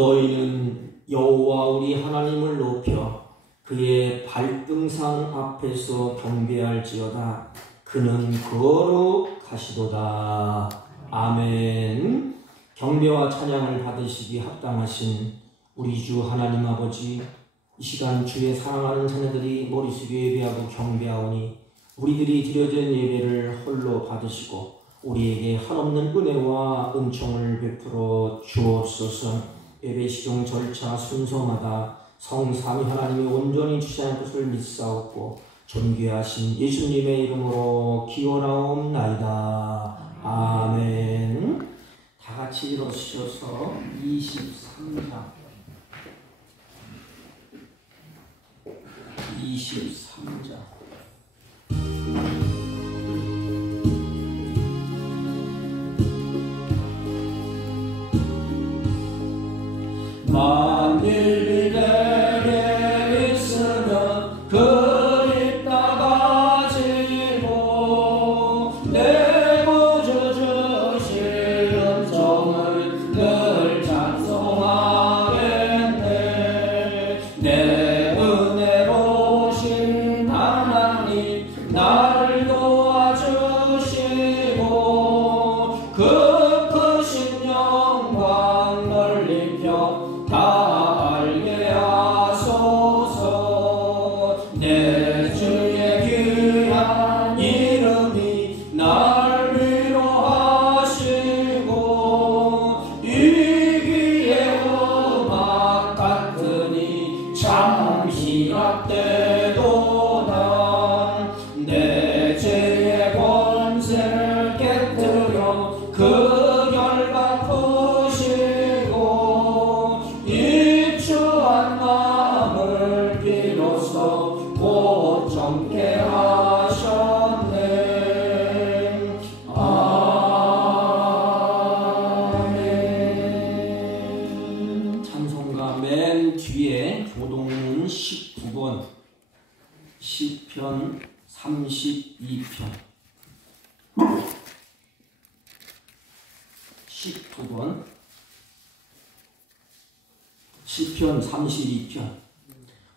너희는 여호와 우리 하나님을 높여 그의 발등상 앞에서 경배할지어다. 그는 거룩하시도다. 아멘. 경배와 찬양을 받으시기 합당하신 우리 주 하나님 아버지, 이 시간 주의 사랑하는 자녀들이 머릿속에 예배하고 경배하오니 우리들이 드려진 예배를 홀로 받으시고 우리에게 한없는 은혜와 은총을 베풀어 주옵소서. 예배 시종 절차 순서마다 성삼위 하나님이 온전히 주시는 것을 믿사옵고 존귀하신 예수님의 이름으로 기원하옵나이다. 아멘. 다 같이 일어서셔서 23장 23장 만일 내게 있으면 그리 따가지고 내 구주 주신 은총을 늘 찬송하겠네. 내 은혜로우신 하나님 나를 도와주시고 그 크신 영광 넓히며 다 알게 하소서. 내 주의 귀한 이름이 날 위로하시고 이 귀의 음악 같으니 참 희락되도다. 내 죄의 권세를 깨뜨려 그 결박 푸시고 입추한 마음을 비로소 곧 정케 하셨네. 아멘. 찬송가 맨 뒤에 교동문 19번 시편 32편 19번 시편 32편.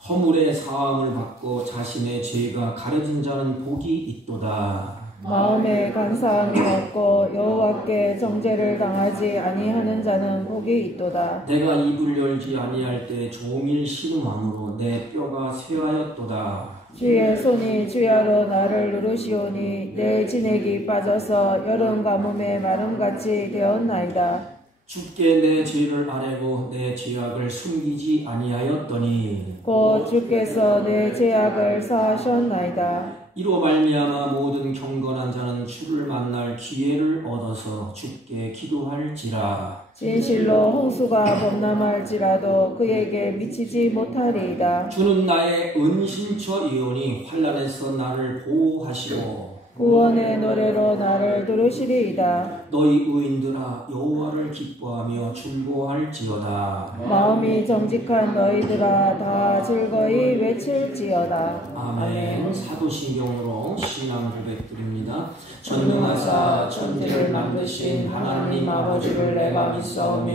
허물의 사함을 받고 자신의 죄가 가려진 자는 복이 있도다. 마음에 간사함이 없고 여호와께 정죄를 당하지 아니하는 자는 복이 있도다. 내가 입을 열지 아니할 때 종일 신음함으로 내 뼈가 쇠하였도다. 주의 손이 주야로 나를 누르시오니 내 진액이 빠져서 여름 가뭄에 마름같이 되었나이다. 주께 내 죄를 아뢰고 내 죄악을 숨기지 아니하였더니 곧 주께서 내 죄악을 사하셨나이다. 이로 말미암아 모든 경건한 자는 주를 만날 기회를 얻어서 주께 기도할지라. 진실로 홍수가 범람할지라도 그에게 미치지 못하리이다. 주는 나의 은신처이오니 환난에서 나를 보호하시고 구원의 노래로 나를 들으시리이다. 너희 의인들아 여호와를 기뻐하며 즐거워할지어다. 마음이 정직한 너희들아 다 즐거이 외칠지어다. 아멘. 사도신경으로 신앙 고백드립니다. 전능하사 천지를 만드신 하나님 아버지를 내가 믿사오며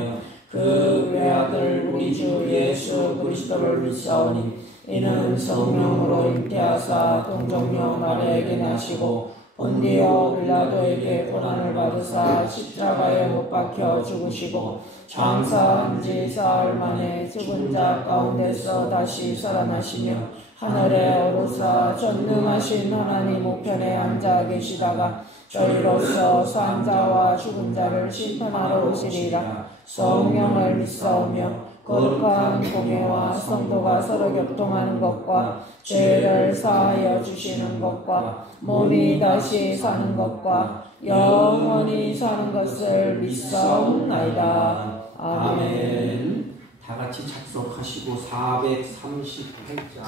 그 외아들 우리 주 예수 그리스도를 믿사오니 이는 성령으로 잉태하사 동정녀 마리아에게 나시고 본디오 빌라도에게 고난을 받으사 십자가에 못 박혀 죽으시고 장사한 지 사흘 만에 죽은 자 가운데서 다시 살아나시며 하늘에 오르사 전능하신 하나님 우편에 앉아 계시다가 저희로서 산 자와 죽은 자를 심판하러 오시리라. 성령을 믿사오며 거룩한 공예와 성도가 서로 교통하는 것과 죄를 사하여 주시는 것과 몸이 다시 사는 것과 영원히 사는 것을 믿사옵나이다. 아멘. 다 같이 작석하시고 438장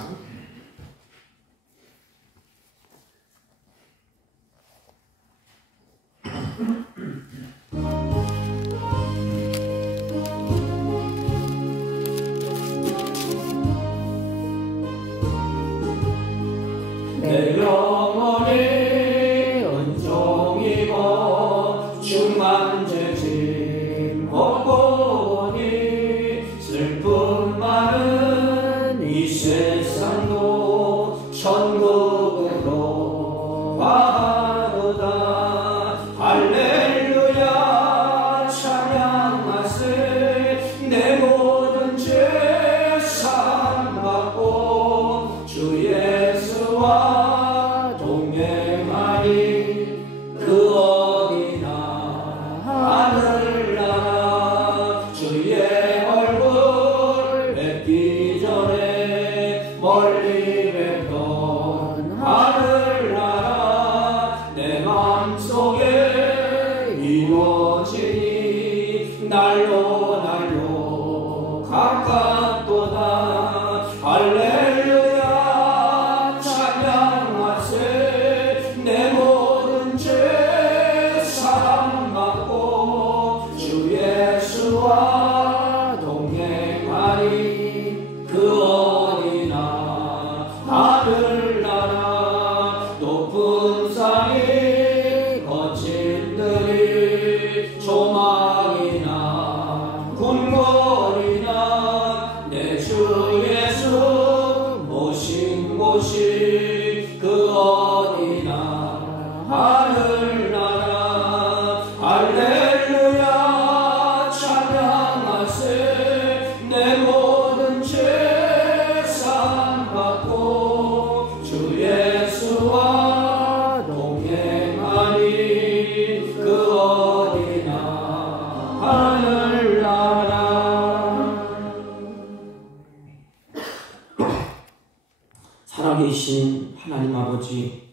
내 영혼이 은총이고 충만 죄짐 없고니 기절에 멀리 뵙던 하늘나라 내 맘속에 이루어지니 날로 날로 가깝도다. 할렐루야 찬양하세. 내 모든 죄 사함받고 주 예수와 동행하리. 그 어디나 하늘나라 높은 산이 거친 들이 조망이나 궁궐이나 내 주 예수 모신 곳이 그 어디나 하늘나라. 할렐루야 찬양하세. 내 모든 죄 사함받고 주 예수와 동행하니 그 어디나 하늘나라. 살아계신 하나님 아버지,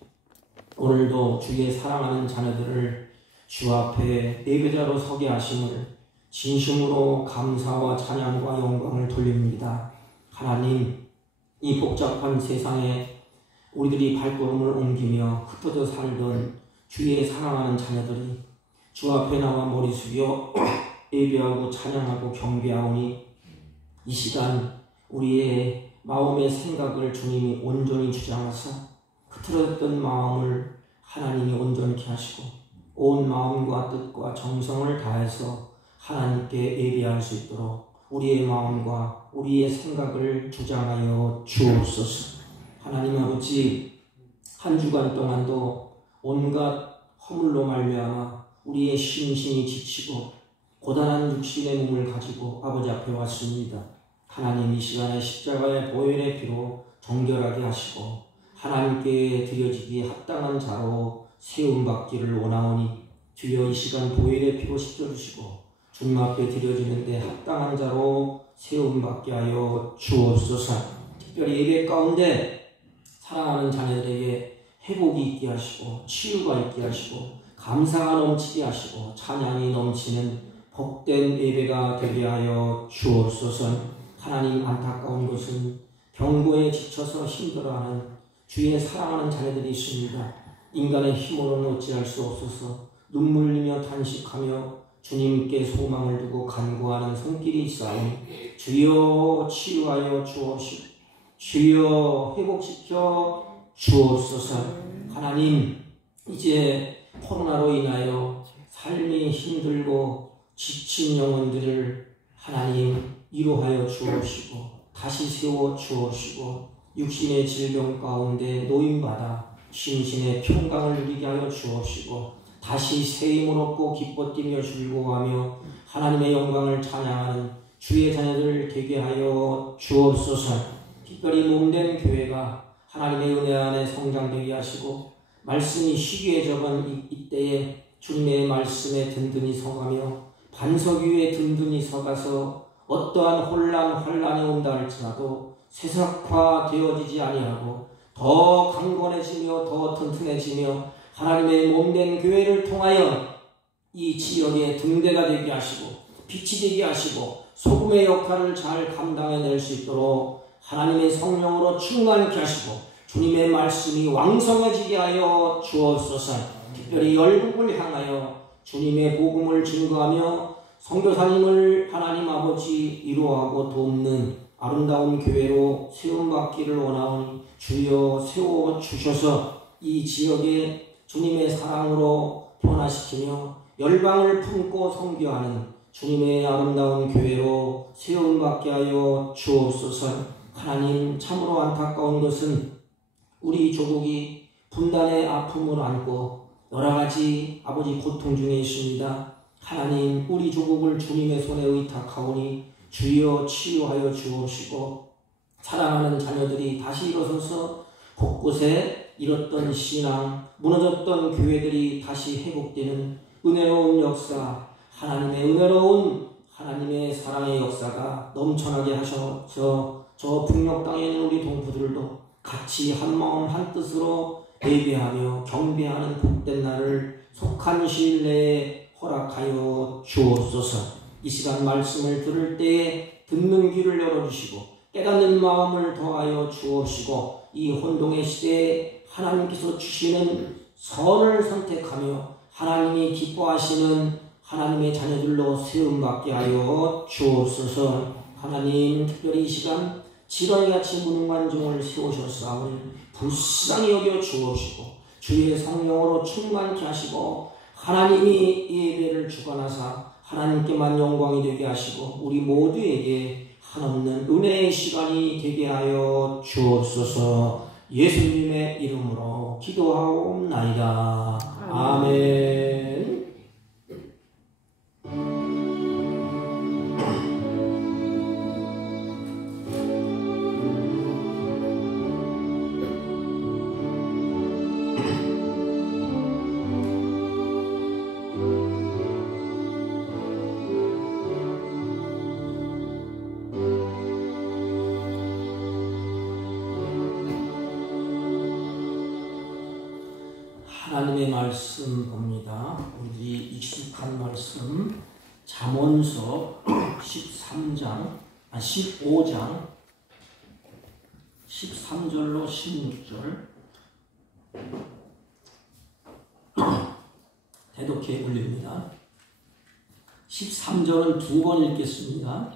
오늘도 주의 사랑하는 자녀들을 주 앞에 예배자로 서게 하심을 진심으로 감사와 찬양과 영광을 돌립니다. 하나님, 이 복잡한 세상에 우리들이 발걸음을 옮기며 흩어져 살던 주의 사랑하는 자녀들이 주 앞에 나와 머리 숙여 예배하고 찬양하고 경배하오니 이 시간 우리의 마음의 생각을 주님이 온전히 주장하사 흐트러졌던 마음을 하나님이 온전케 하시고 온 마음과 뜻과 정성을 다해서 하나님께 예배할 수 있도록 우리의 마음과 우리의 생각을 주장하여 주옵소서. 하나님 아버지, 한 주간 동안도 온갖 허물로 말미암아 우리의 심신이 지치고 고단한 육신의 몸을 가지고 아버지 앞에 왔습니다. 하나님, 이 시간에 십자가의 보혈의 피로 정결하게 하시고 하나님께 드려지기에 합당한 자로 세움받기를 원하오니 주여 이 시간 보혈의 피로 씻겨주시고 주님 앞에 드려지는데 합당한 자로 세움받게 하여 주옵소서. 특별히 예배 가운데 사랑하는 자녀들에게 회복이 있게 하시고 치유가 있게 하시고 감사가 넘치게 하시고 찬양이 넘치는 복된 예배가 되게 하여 주옵소서. 하나님, 안타까운 것은 병고에 지쳐서 힘들어하는 주의 사랑하는 자녀들이 있습니다. 인간의 힘으로는 어찌할 수 없어서 눈물 흘리며 탄식하며 주님께 소망을 두고 간구하는 손길이 있사오니 주여 치유하여 주옵시고 주여 회복시켜 주옵소서. 하나님, 이제 코로나로 인하여 삶이 힘들고 지친 영혼들을 하나님 위로하여 주옵시고 다시 세워 주옵시고 육신의 질병 가운데 노임받아 심신의 평강을 누리게 하여 주옵시고 다시 새 힘을 얻고 기뻐 뛰며 즐거워하며 하나님의 영광을 찬양하는 주의 자녀들 되게 하여 주옵소서. 특별히 몸된 교회가 하나님의 은혜 안에 성장되게 하시고 말씀이 시기에 적은 이때에 주님의 말씀에 든든히 서가며 반석 위에 든든히 서가서 어떠한 환란이 온다 할지라도 세삭화되어지지 아니하고 더 강건해지며 더 튼튼해지며 하나님의 몸된 교회를 통하여 이 지역의 등대가 되게 하시고 빛이 되게 하시고 소금의 역할을 잘 감당해낼 수 있도록 하나님의 성령으로 충만케 하시고 주님의 말씀이 왕성해지게 하여 주옵소서. 특별히 열국을 향하여 주님의 복음을 증거하며 선교사님을 하나님 아버지 위로하고 돕는 아름다운 교회로 세움받기를 원하오니 주여 세워주셔서 이 지역에 주님의 사랑으로 변화시키며 열방을 품고 선교하는 주님의 아름다운 교회로 세움받게 하여 주옵소서. 하나님, 참으로 안타까운 것은 우리 조국이 분단의 아픔을 안고 여러가지 아버지 고통 중에 있습니다. 하나님, 우리 조국을 주님의 손에 의탁하오니 주여 치유하여 주옵시고 사랑하는 자녀들이 다시 일어서서 곳곳에 잃었던 신앙, 무너졌던 교회들이 다시 회복되는 은혜로운 역사, 하나님의 은혜로운 하나님의 사랑의 역사가 넘쳐나게 하셔서 저 북녘 땅에 있는 우리 동포들도 같이 한마음 한뜻으로 예배하며 경배하는 복된 날을 속한 시일 내에 허락하여 주옵소서. 이 시간 말씀을 들을 때에 듣는 귀를 열어주시고 깨닫는 마음을 더하여 주옵시고 이 혼동의 시대에 하나님께서 주시는 선을 선택하며 하나님이 기뻐하시는 하나님의 자녀들로 세움받게 하여 주옵소서. 하나님, 특별히 이 시간 지렁이같이 무능관종을 세우셨사오니 불쌍히 여겨 주옵시고 주의 성령으로 충만케 하시고 하나님이 예배를 주관하사 하나님께만 영광이 되게 하시고 우리 모두에게 한없는 은혜의 시간이 되게 하여 주옵소서. 예수님의 이름으로 기도하옵나이다. 아멘. 하나님의 말씀 봅니다. 우리 익숙한 말씀 잠언서 15장 13절로 16절 대독해 올립니다. 13절은 두 번 읽겠습니다.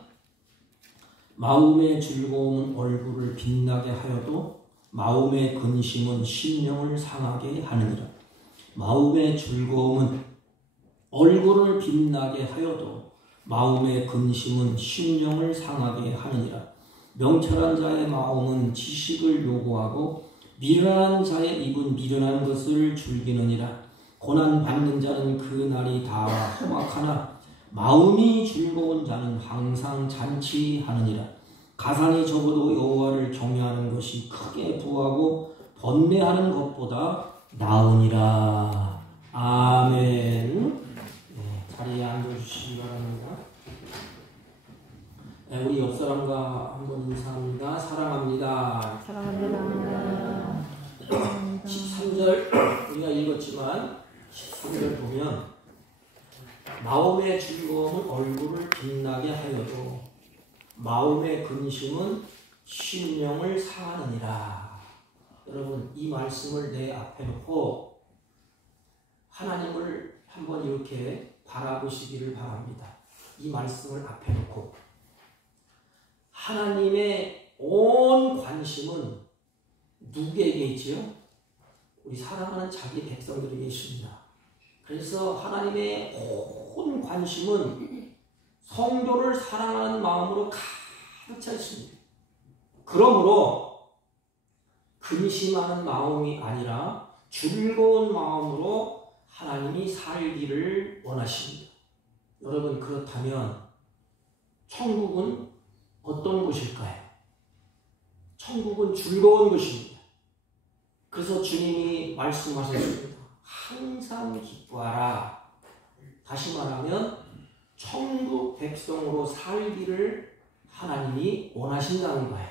마음의 즐거움은 얼굴을 빛나게 하여도 마음의 근심은 심령을 상하게 하느니라. 마음의 즐거움은 얼굴을 빛나게 하여도 마음의 근심은 심령을 상하게 하느니라. 명철한 자의 마음은 지식을 요구하고 미련한 자의 입은 미련한 것을 즐기느니라. 고난받는 자는 그 날이 다 험악하나 마음이 즐거운 자는 항상 잔치하느니라. 가산이 적어도 여호와를 경외하는 것이 크게 부하고 번뇌하는 것보다 나으니라. 아멘. 네, 자리에 앉아주시기 바랍니다. 네, 우리 옆 사람과 한번 인사합니다. 사랑합니다. 사랑합니다. 13절 우리가 읽었지만 13절 보면 마음의 즐거움은 얼굴을 빛나게 하여도 마음의 근심은 심령을 상하느니라. 여러분, 이 말씀을 내 앞에 놓고 하나님을 한번 이렇게 바라보시기를 바랍니다. 이 말씀을 앞에 놓고 하나님의 온 관심은 누구에게 있지요? 우리 사랑하는 자기 백성들에게 있습니다. 그래서 하나님의 온 관심은 성도를 사랑하는 마음으로 가득 차 있습니다. 그러므로 근심하는 마음이 아니라 즐거운 마음으로 하나님이 살기를 원하십니다. 여러분, 그렇다면 천국은 어떤 곳일까요? 천국은 즐거운 곳입니다. 그래서 주님이 말씀하셨습니다. 항상 기뻐하라. 다시 말하면 천국 백성으로 살기를 하나님이 원하신다는 거예요.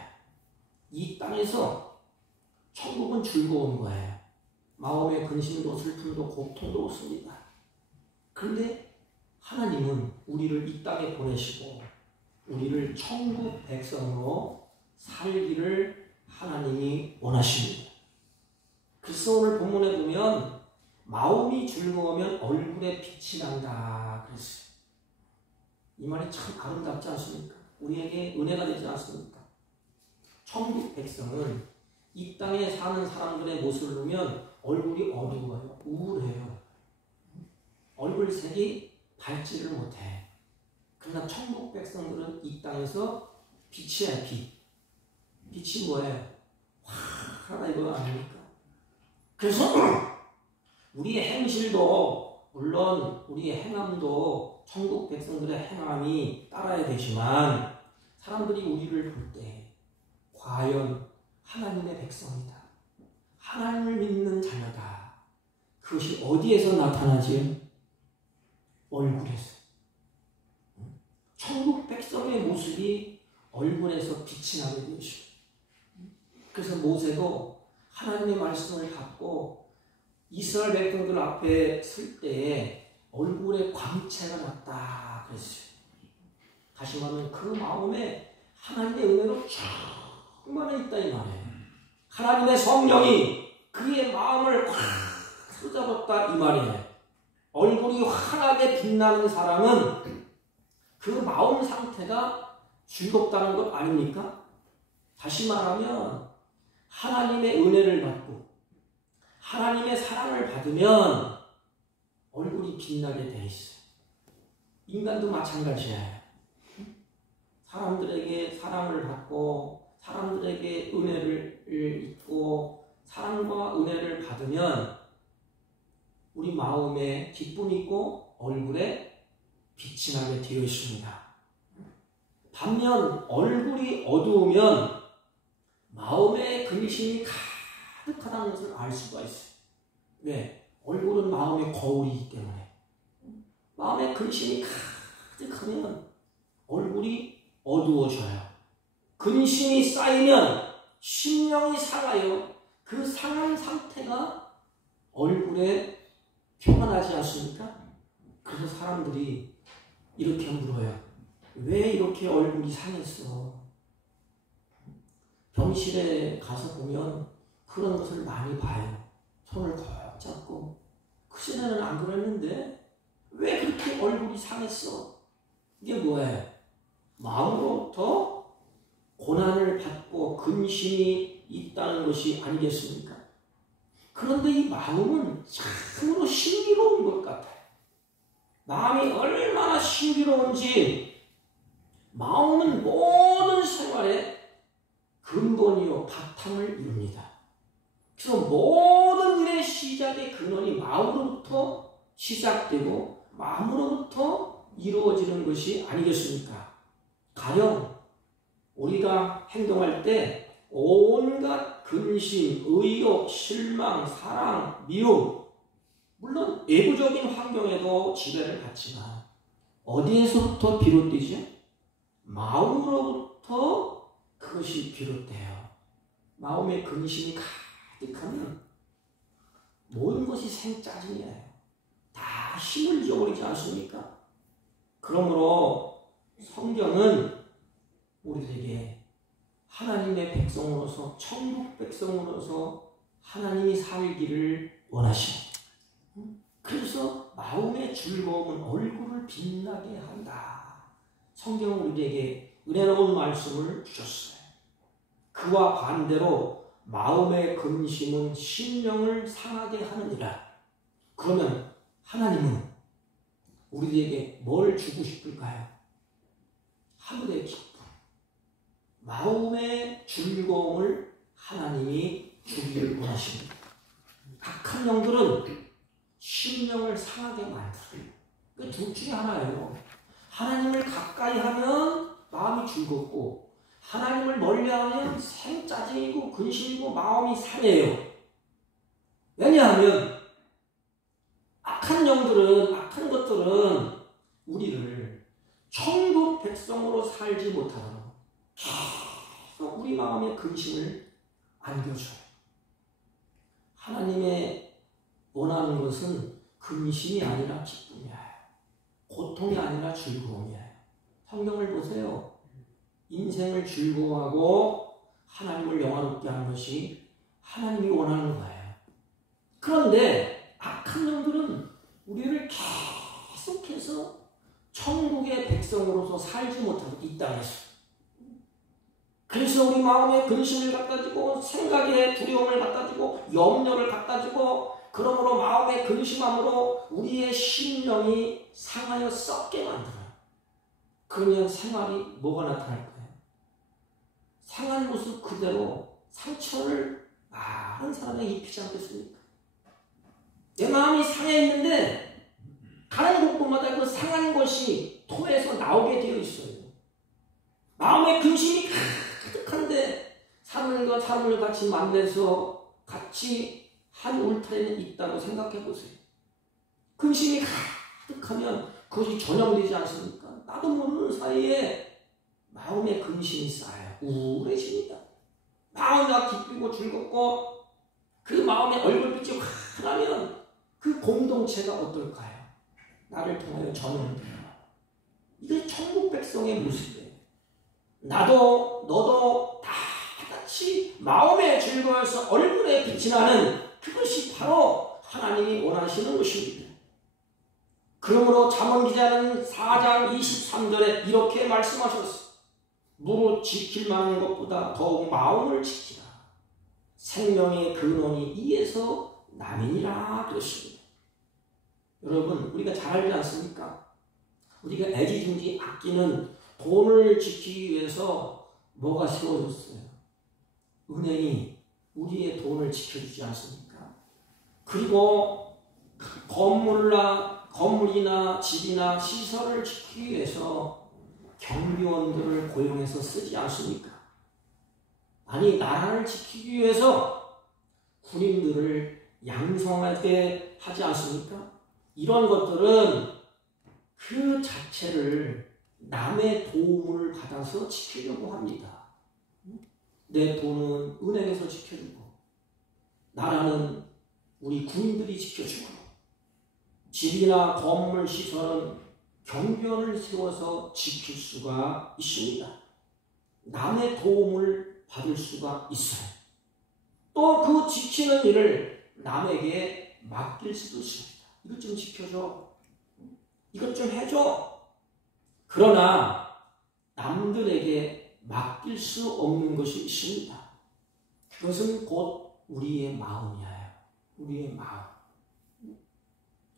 이 땅에서 천국은 즐거운 거예요. 마음의 근심도 슬픔도 고통도 없습니다. 그런데 하나님은 우리를 이 땅에 보내시고 우리를 천국 백성으로 살기를 하나님이 원하십니다. 그래서 오늘 본문에 보면 마음이 즐거우면 얼굴에 빛이 난다 그랬어요. 이 말이 참 아름답지 않습니까? 우리에게 은혜가 되지 않습니까? 천국 백성은 이 땅에 사는 사람들의 모습을 보면 얼굴이 어두워요. 우울해요. 얼굴색이 밝지를 못해. 그러나 천국 백성들은 이 땅에서 빛이야, 빛. 빛이 뭐예요? 화하다 이거 아닙니까? 그래서 우리의 행실도 물론 우리의 행함도 천국 백성들의 행함이 따라야 되지만 사람들이 우리를 볼 때 과연 하나님의 백성이다. 하나님을 믿는 자녀다. 그것이 어디에서 나타나지? 얼굴에서. 천국 백성의 모습이 얼굴에서 빛이 나게 되죠. 그래서 모세도 하나님의 말씀을 받고 이스라엘 백성들 앞에 설 때에 얼굴에 광채가 났다 그랬어요. 다시 말하면 그 마음에 하나님의 은혜로 충만해 있다 이 말이에요. 하나님의 성령이 그의 마음을 확 사로잡았다 이 말이에요. 얼굴이 환하게 빛나는 사람은 그 마음 상태가 즐겁다는 것 아닙니까? 다시 말하면 하나님의 은혜를 받고 하나님의 사랑을 받으면 얼굴이 빛나게 돼 있어요. 인간도 마찬가지예요. 사람들에게 사랑을 받고 사람들에게 은혜를 입고 사랑과 은혜를 받으면 우리 마음에 기쁨이 있고 얼굴에 빛이 나게 되어 있습니다. 반면 얼굴이 어두우면 마음에 근심이 가득하다는 것을 알 수가 있어요. 왜? 얼굴은 마음의 거울이기 때문에. 마음에 근심이 가득하면 얼굴이 어두워져요. 근심이 쌓이면 심령이 상하여 그 상한 상태가 얼굴에 표현하지 않습니까? 그래서 사람들이 이렇게 물어요. 왜 이렇게 얼굴이 상했어? 병실에 가서 보면 그런 것을 많이 봐요. 손을 꼭 잡고 그전에는 안 그랬는데 왜 그렇게 얼굴이 상했어? 이게 뭐예요? 마음으로부터 고난을 받고 근심이 있다는 것이 아니겠습니까? 그런데 이 마음은 참으로 신비로운 것 같아요. 마음이 얼마나 신비로운지 마음은 모든 생활의 근본이요 바탕을 이룹니다. 그래서 모든 일의 시작의 근원이 마음으로부터 시작되고 마음으로부터 이루어지는 것이 아니겠습니까? 가령 우리가 행동할 때 온갖 근심, 의욕, 실망, 사랑, 미움 물론 외부적인 환경에도 지배를 받지만 어디에서부터 비롯되죠? 마음으로부터 그것이 비롯돼요. 마음의 근심이 가득하면 모든 것이 생짜증이에요. 다 힘을 잃어버리지 않습니까? 그러므로 성경은 우리들에게 하나님의 백성으로서 천국 백성으로서 하나님이 살기를 원하십니다. 그래서 마음의 즐거움은 얼굴을 빛나게 한다. 성경은 우리에게 은혜로운 말씀을 주셨어요. 그와 반대로 마음의 근심은 심령을 상하게 하느니라. 그러면 하나님은 우리에게 뭘 주고 싶을까요? 하늘의 기쁨, 마음의 즐거움을 하나님이 주기를 원하십니다. 악한 영들은 심령을 상하게 만들어요. 그 둘 중에 하나예요. 하나님을 가까이 하면 마음이 즐겁고 하나님을 멀리하면 생짜증이고 근심이고 마음이 상해요. 왜냐하면 악한 영들은 악한 것들은 우리를 천국 백성으로 살지 못하도록 계속 우리 마음에 근심을 안겨줘요. 하나님의 원하는 것은 근심이 아니라 기쁨이에요. 고통이 아니라 즐거움이에요. 성경을 보세요. 인생을 즐거워하고 하나님을 영화롭게 하는 것이 하나님이 원하는 거예요. 그런데 악한 영들은 우리를 계속해서 천국의 백성으로서 살지 못하고 이 땅에서. 그래서 우리 마음에 근심을 갖다 주고 생각에 두려움을 갖다 주고 염려를 갖다 주고 그러므로 마음의 근심함으로 우리의 심령이 상하여 썩게 만들어요. 그러면 생활이 뭐가 나타날 거예요? 상한 모습 그대로 상처를 많은 사람에게 입히지 않겠습니까? 내 마음이 상해 있는데 가는 곳곳마다 그 상한 것이 토에서 나오게 되어 있어요. 마음의 근심이 가득한데 사람과 사람을 같이 만나서 같이 한 울타리는 있다고 생각해 보세요. 근심이 가득하면 그것이 전염되지 않습니까? 나도 모르는 사이에 마음의 근심이 쌓여요. 우울해집니다. 마음이 기쁘고 즐겁고 그 마음의 얼굴빛이 환하면 그 공동체가 어떨까요? 나를 통하여 전염돼요. 이게 천국 백성의 모습이에요. 나도 너도 다 같이 마음에 즐거워서 얼굴에 빛이 나는 그것이 바로 하나님이 원하시는 것입니다. 그러므로 잠언 기자는 4장 23절에 이렇게 말씀하셨어요. 무릇 지킬 만한 것보다 더욱 마음을 지키라. 생명의 근원이 이에서 남이니라 그러십니다. 여러분, 우리가 잘 알지 않습니까? 우리가 애지중지 아끼는 돈을 지키기 위해서 뭐가 세워졌어요? 은행이 우리의 돈을 지켜주지 않습니까? 그리고 건물이나 집이나 시설을 지키기 위해서 경비원들을 고용해서 쓰지 않습니까? 아니, 나라를 지키기 위해서 군인들을 양성하게 하지 않습니까? 이런 것들은 그 자체를 남의 도움을 받아서 지키려고 합니다. 내 돈은 은행에서 지켜주고, 나라는 우리 군인들이 지켜주고, 집이나 건물 시설은 경비원을 세워서 지킬 수가 있습니다. 남의 도움을 받을 수가 있어요. 또 그 지키는 일을 남에게 맡길 수도 있습니다. 이것 좀 지켜줘. 이것 좀 해줘. 그러나 남들에게 맡길 수 없는 것이 있습니다. 그것은 곧 우리의 마음이에요. 우리의 마음.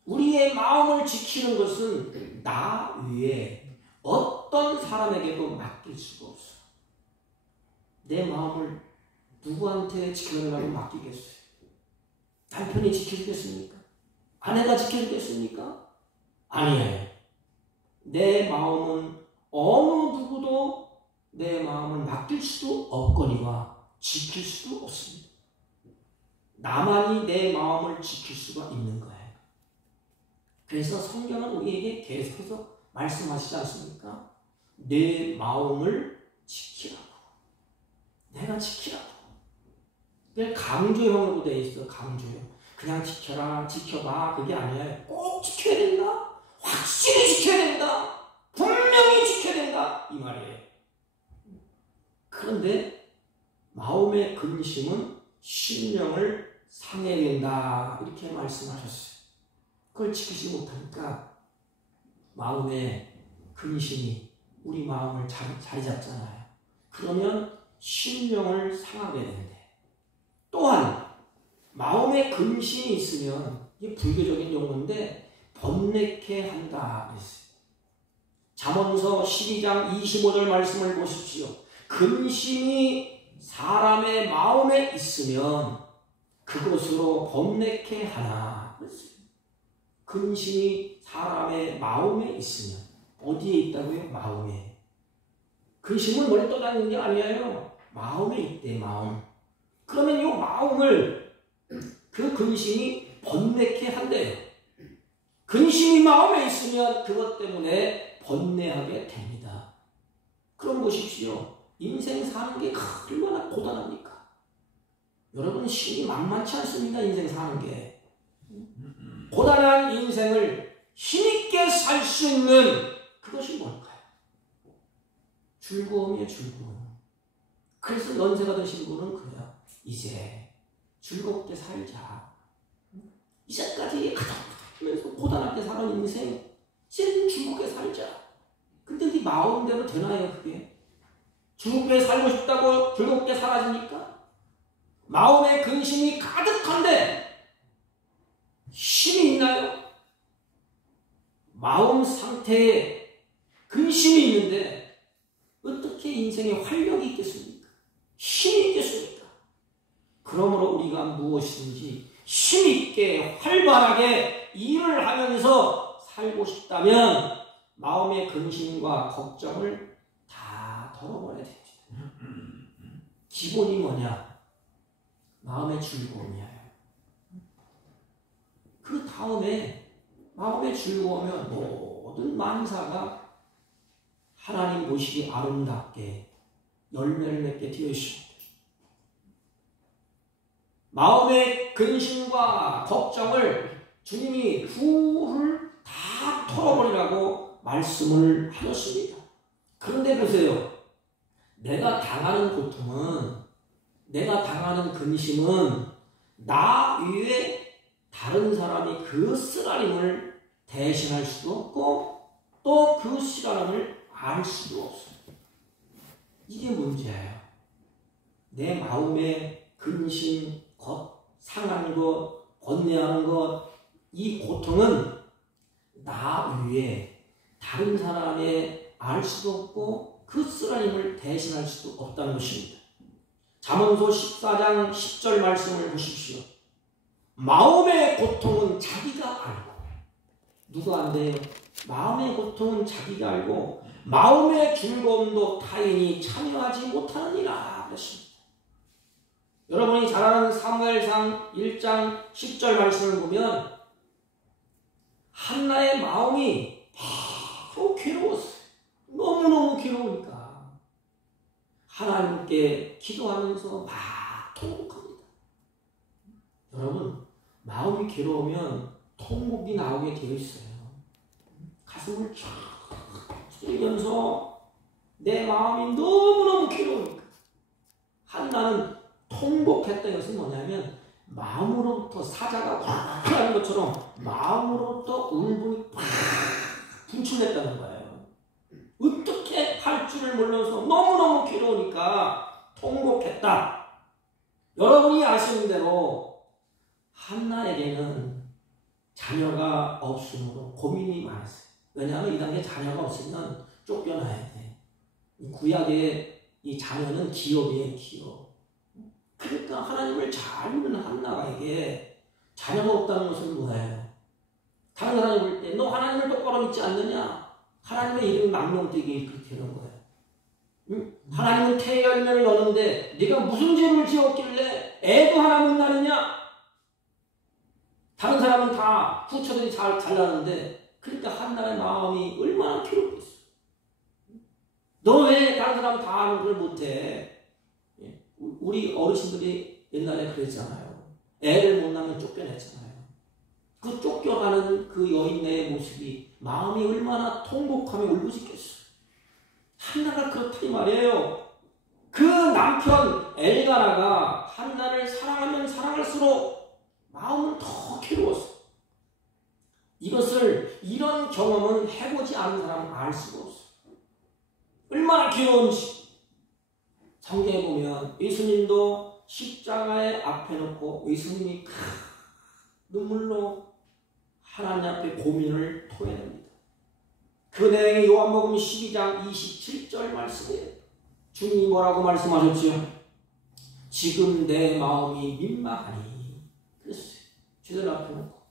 우리의 마음을 지키는 것은 나 외에 어떤 사람에게도 맡길 수가 없어. 내 마음을 누구한테 지켜달라고 맡기겠어요? 남편이 지켜주겠습니까? 아내가 지켜주겠습니까? 아니에요. 내 마음은 어느 누구도 내 마음을 맡길 수도 없거니와 지킬 수도 없습니다. 나만이 내 마음을 지킬 수가 있는 거예요. 그래서 성경은 우리에게 계속해서 말씀하시지 않습니까? 내 마음을 지키라고. 내가 지키라고. 그냥 강조형으로 되어 있어. 강조형. 그냥 지켜라, 지켜봐. 그게 아니에요. 꼭 지켜야 된다. 확실히 지켜야 된다. 분명히 지켜야 된다. 이 말이에요. 그런데 마음의 근심은 심령을 상해낸다. 이렇게 말씀하셨어요. 그걸 지키지 못하니까 마음의 근심이 우리 마음을 자리 잡잖아요. 그러면 심령을 상하게 되는데, 또한 마음의 근심이 있으면, 이게 불교적인 용어인데 번뇌케 한다 그랬어요. 잠언서 12장 25절 말씀을 보십시오. 근심이 사람의 마음에 있으면 그것으로 번뇌케 하나 그랬어요. 근심이 사람의 마음에 있으면, 어디에 있다고요? 마음에. 근심은 머리 떠다니는 게 아니에요. 마음에 있대, 마음. 그러면 이 마음을, 그 근심이 번뇌케 한대요. 근심이 마음에 있으면 그것 때문에 번뇌하게 됩니다. 그럼 보십시오. 인생 사는 게 얼마나 고단합니까? 여러분, 힘이 만만치 않습니다. 인생 사는 게. 고단한 인생을 힘있게 살 수 있는 그것이 뭘까요? 즐거움이에요, 즐거움. 그래서 연세가 드신 분은 그래요. 이제 즐겁게 살자. 이제까지 하면서 고단하게 살은 인생, 이제는 즐겁게 살자. 근데 네 마음대로 되나요, 그게? 즐겁게 살고 싶다고 즐겁게 살아집니까? 마음에 근심이 가득한데 힘이 있나요? 마음 상태에 근심이 있는데 어떻게 인생에 활력이 있겠습니까? 힘이 있겠습니까? 그러므로 우리가 무엇이든지 힘있게 활발하게 일을 하면서 살고 싶다면 마음의 근심과 걱정을 다 덜어버려야 됩니다. 기본이 뭐냐? 마음의 즐거움이에요. 그 다음에 마음의 즐거우면 모든 만사가 하나님 보시기 아름답게 열매를 맺게 되어 있습니다. 마음의 근심과 걱정을 주님이 후를 다 털어버리라고 말씀을 하셨습니다. 그런데 보세요. 내가 당하는 고통은, 내가 당하는 근심은 나 위에 다른 사람이 그 쓰라림을 대신할 수도 없고 또 그 쓰라림을 알 수도 없어요. 이게 문제예요. 내 마음의 근심, 상한 것, 번뇌하는 것, 이 고통은 나 위에 다른 사람의 알 수도 없고 그 쓰라림을 대신할 수도 없다는 것입니다. 잠언서 14장 10절 말씀을 보십시오. 마음의 고통은 자기가 알고, 누가 안돼요? 마음의 고통은 자기가 알고 마음의 즐거움도 타인이 참여하지 못하느니라 그랬습니다. 여러분이 잘 아는 사무엘상 1장 10절 말씀을 보면 한나의 마음이 바로 괴로웠어요. 너무너무 괴로우니까 하나님께 기도하면서 막 통곡합니다. 여러분, 마음이 괴로우면 통곡이 나오게 되어 있어요. 가슴을 쫙 찌르면서 내 마음이 너무너무 괴로우니까. 한나는 통곡했던 것은 뭐냐면 마음으로부터 사자가 확 하는 것처럼 마음으로부터 울분이 팍 분출했다는 거예요. 어떻게 할 줄을 몰라서 너무너무 괴로우니까 통곡했다. 여러분이 아시는 대로 한나에게는 자녀가 없으므로 고민이 많았어요. 왜냐하면 이 당시에 자녀가 없으면 쫓겨나야 돼. 구약의 이 자녀는 기업이에요, 기업. 그러니까 하나님을 잘 믿는 한나에게 자녀가 없다는 것은 뭐예요? 다른 사람이 볼 때 너 하나님을 똑바로 믿지 않느냐? 하나님의 이름이 망명되게 그렇게 되는 거예요. 응? 하나님은 태의 열매를 여는데 네가 무슨 죄를 지었길래 애도 하나 못 낳느냐? 다른 사람은 다 후처들이 잘 나는데, 그러니까 한나의 마음이 얼마나 괴롭겠어. 너 왜 다른 사람 다 하는 걸 못해? 우리 어르신들이 옛날에 그랬잖아요. 애를 못 낳으면 쫓겨냈잖아요. 그 쫓겨가는 그 여인네의 모습이 마음이 얼마나 통곡하며 울부짖겠어. 한나가 그렇다니 말이에요. 그 남편 엘가나가 한나를 사랑하면 사랑할수록 마음은 더 괴로웠어. 이런 경험은 해보지 않은 사람은 알 수가 없어. 얼마나 괴로운지. 성경에 보면 예수님도 십자가에 앞에 놓고 예수님이 눈물로 하나님 앞에 고민을 토해냅니다. 그 내용이 요한복음 12장 27절 말씀이에요. 주님이 뭐라고 말씀하셨지요? 지금 내 마음이 민망하니. 그랬어요. 주들 앞에 놓고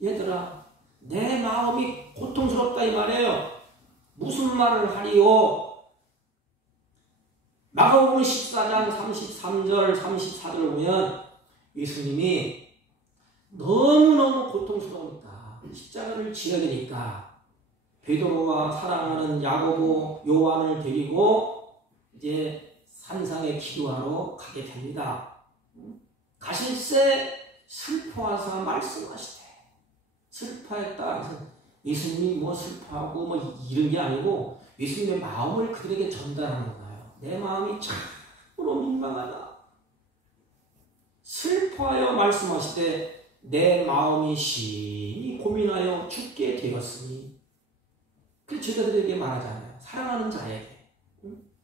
얘들아 내 마음이 고통스럽다 이 말이에요. 무슨 말을 하리요? 마가복음 14장 33절 34절을 보면 예수님이 너무너무 고통스러우니까 십자가를 지어야 되니까 베드로와 사랑하는 야고보, 요한을 데리고 이제 산상에 기도하러 가게 됩니다. 가실새 슬퍼하사 말씀하시되, 슬퍼했다. 예수님이 뭐 슬퍼하고 뭐 이런 게 아니고 예수님의 마음을 그들에게 전달하는 거예요. 내 마음이 참으로 민망하다. 슬퍼하여 말씀하시되 내 마음이 심히 고민하여 죽게 되었으니. 그 제자들에게 말하잖아요. 사랑하는 자에게.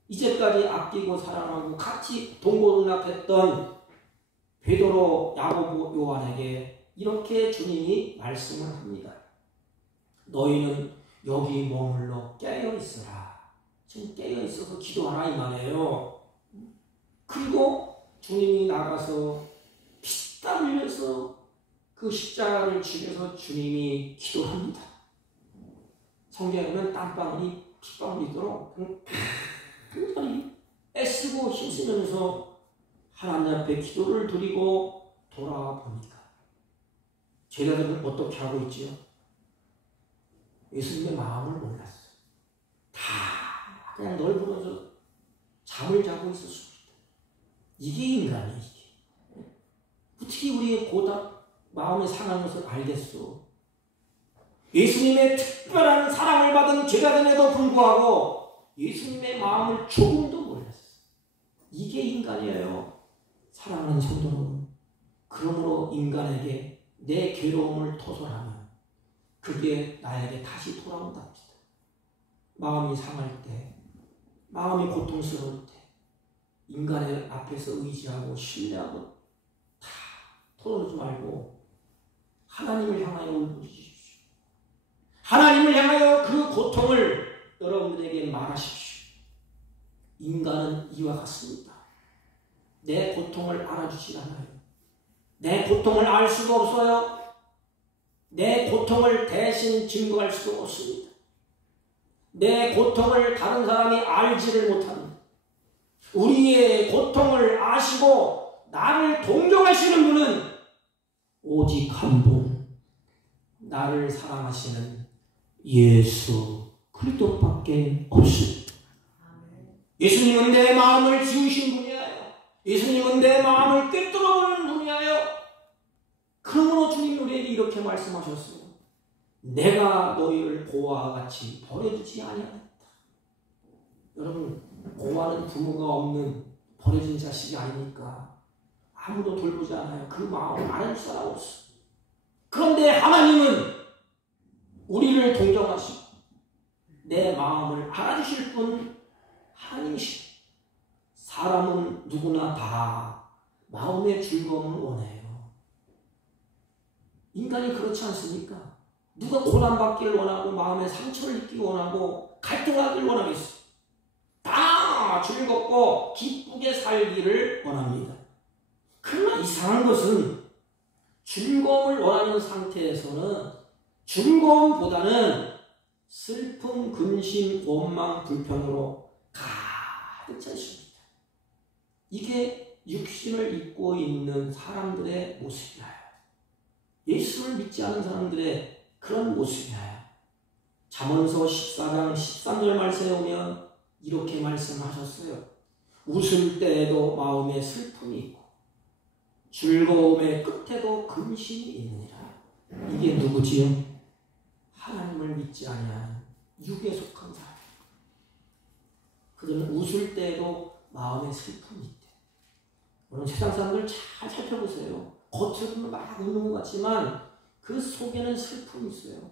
이제까지 아끼고 사랑하고 같이 동고동락했던 베드로, 야고보, 요한에게 이렇게 주님이 말씀을 합니다. 너희는 여기 머물러 깨어있으라. 지금 깨어있어서 기도하라 이 말이에요. 그리고 주님이 나가서 피 땀 흘려서 그 십자가를 지면서 주님이 기도합니다. 성경에 보면 땀방울이 핏방울이도록 굉장히 애쓰고 힘쓰면서 하나님 앞에 기도를 드리고 돌아보니까 제자들은 어떻게 하고 있지요? 예수님의 마음을 몰랐어요. 그냥 널브러져 잠을 자고 있었습니다. 이게 인간이에요. 이게. 어떻게 우리의 마음이 상한 것을 알겠소? 예수님의 특별한 사랑을 받은 제자됨에도 불구하고 예수님의 마음을 조금도 몰랐어요. 이게 인간이에요. 사랑하는 성도 여러분, 그러므로 인간에게 내 괴로움을 토설하면 그게 나에게 다시 돌아온답니다. 마음이 상할 때, 마음이 고통스러울 때 인간의 앞에서 의지하고 신뢰하고 다 털어놓지 말고 하나님을 향하여 울부짖으십시오. 하나님을 향하여 그 고통을 여러분들에게 말하십시오. 인간은 이와 같습니다. 내 고통을 알아주지 않아요. 내 고통을 알 수도 없어요. 내 고통을 대신 증거할 수도 없습니다. 내 고통을 다른 사람이 알지를 못합니다. 우리의 고통을 아시고 나를 동정하시는 분은 오직 한 분, 나를 사랑하시는 예수 그리스도밖에 없습니다. 예수님은 내 마음을 지으신 분이에요. 예수님은 내 마음을 꿰뚫어보는 분이에요. 그러므로 주님 우리에게 이렇게 말씀하셨어요. 내가 너희를 고아와 같이 버려두지 아니하겠다. 여러분, 고아는 부모가 없는 버려진 자식이 아니니까 아무도 돌보지 않아요. 그 마음을 알아줄 사람 없어. 그런데 하나님은 우리를 동정하시고 내 마음을 알아주실 분 하나님이시고, 사람은 누구나 다 마음의 즐거움을 원해요. 인간이 그렇지 않습니까? 누가 고난받기를 원하고 마음의 상처를 입기 원하고 갈등하기를 원하겠어요. 다 즐겁고 기쁘게 살기를 원합니다. 그러나 이상한 것은 즐거움을 원하는 상태에서는 즐거움보다는 슬픔, 근심, 원망, 불평으로 가득 차 있습니다. 이게 육신을 입고 있는 사람들의 모습이에요. 예수를 믿지 않은 사람들의 그런 모습이에요. 잠언서 14장 13절 말씀에 오면 이렇게 말씀하셨어요. 웃을 때에도 마음에 슬픔이 있고 즐거움의 끝에도 근심이 있느니라. 이게 누구지요? 하나님을 믿지 아니하는 육에 속한 사람. 그들은 웃을 때에도 마음에 슬픔이 있대. 여러분, 세상 사람들 잘 살펴보세요. 겉으로는 막 웃는 것 같지만 그 속에는 슬픔이 있어요.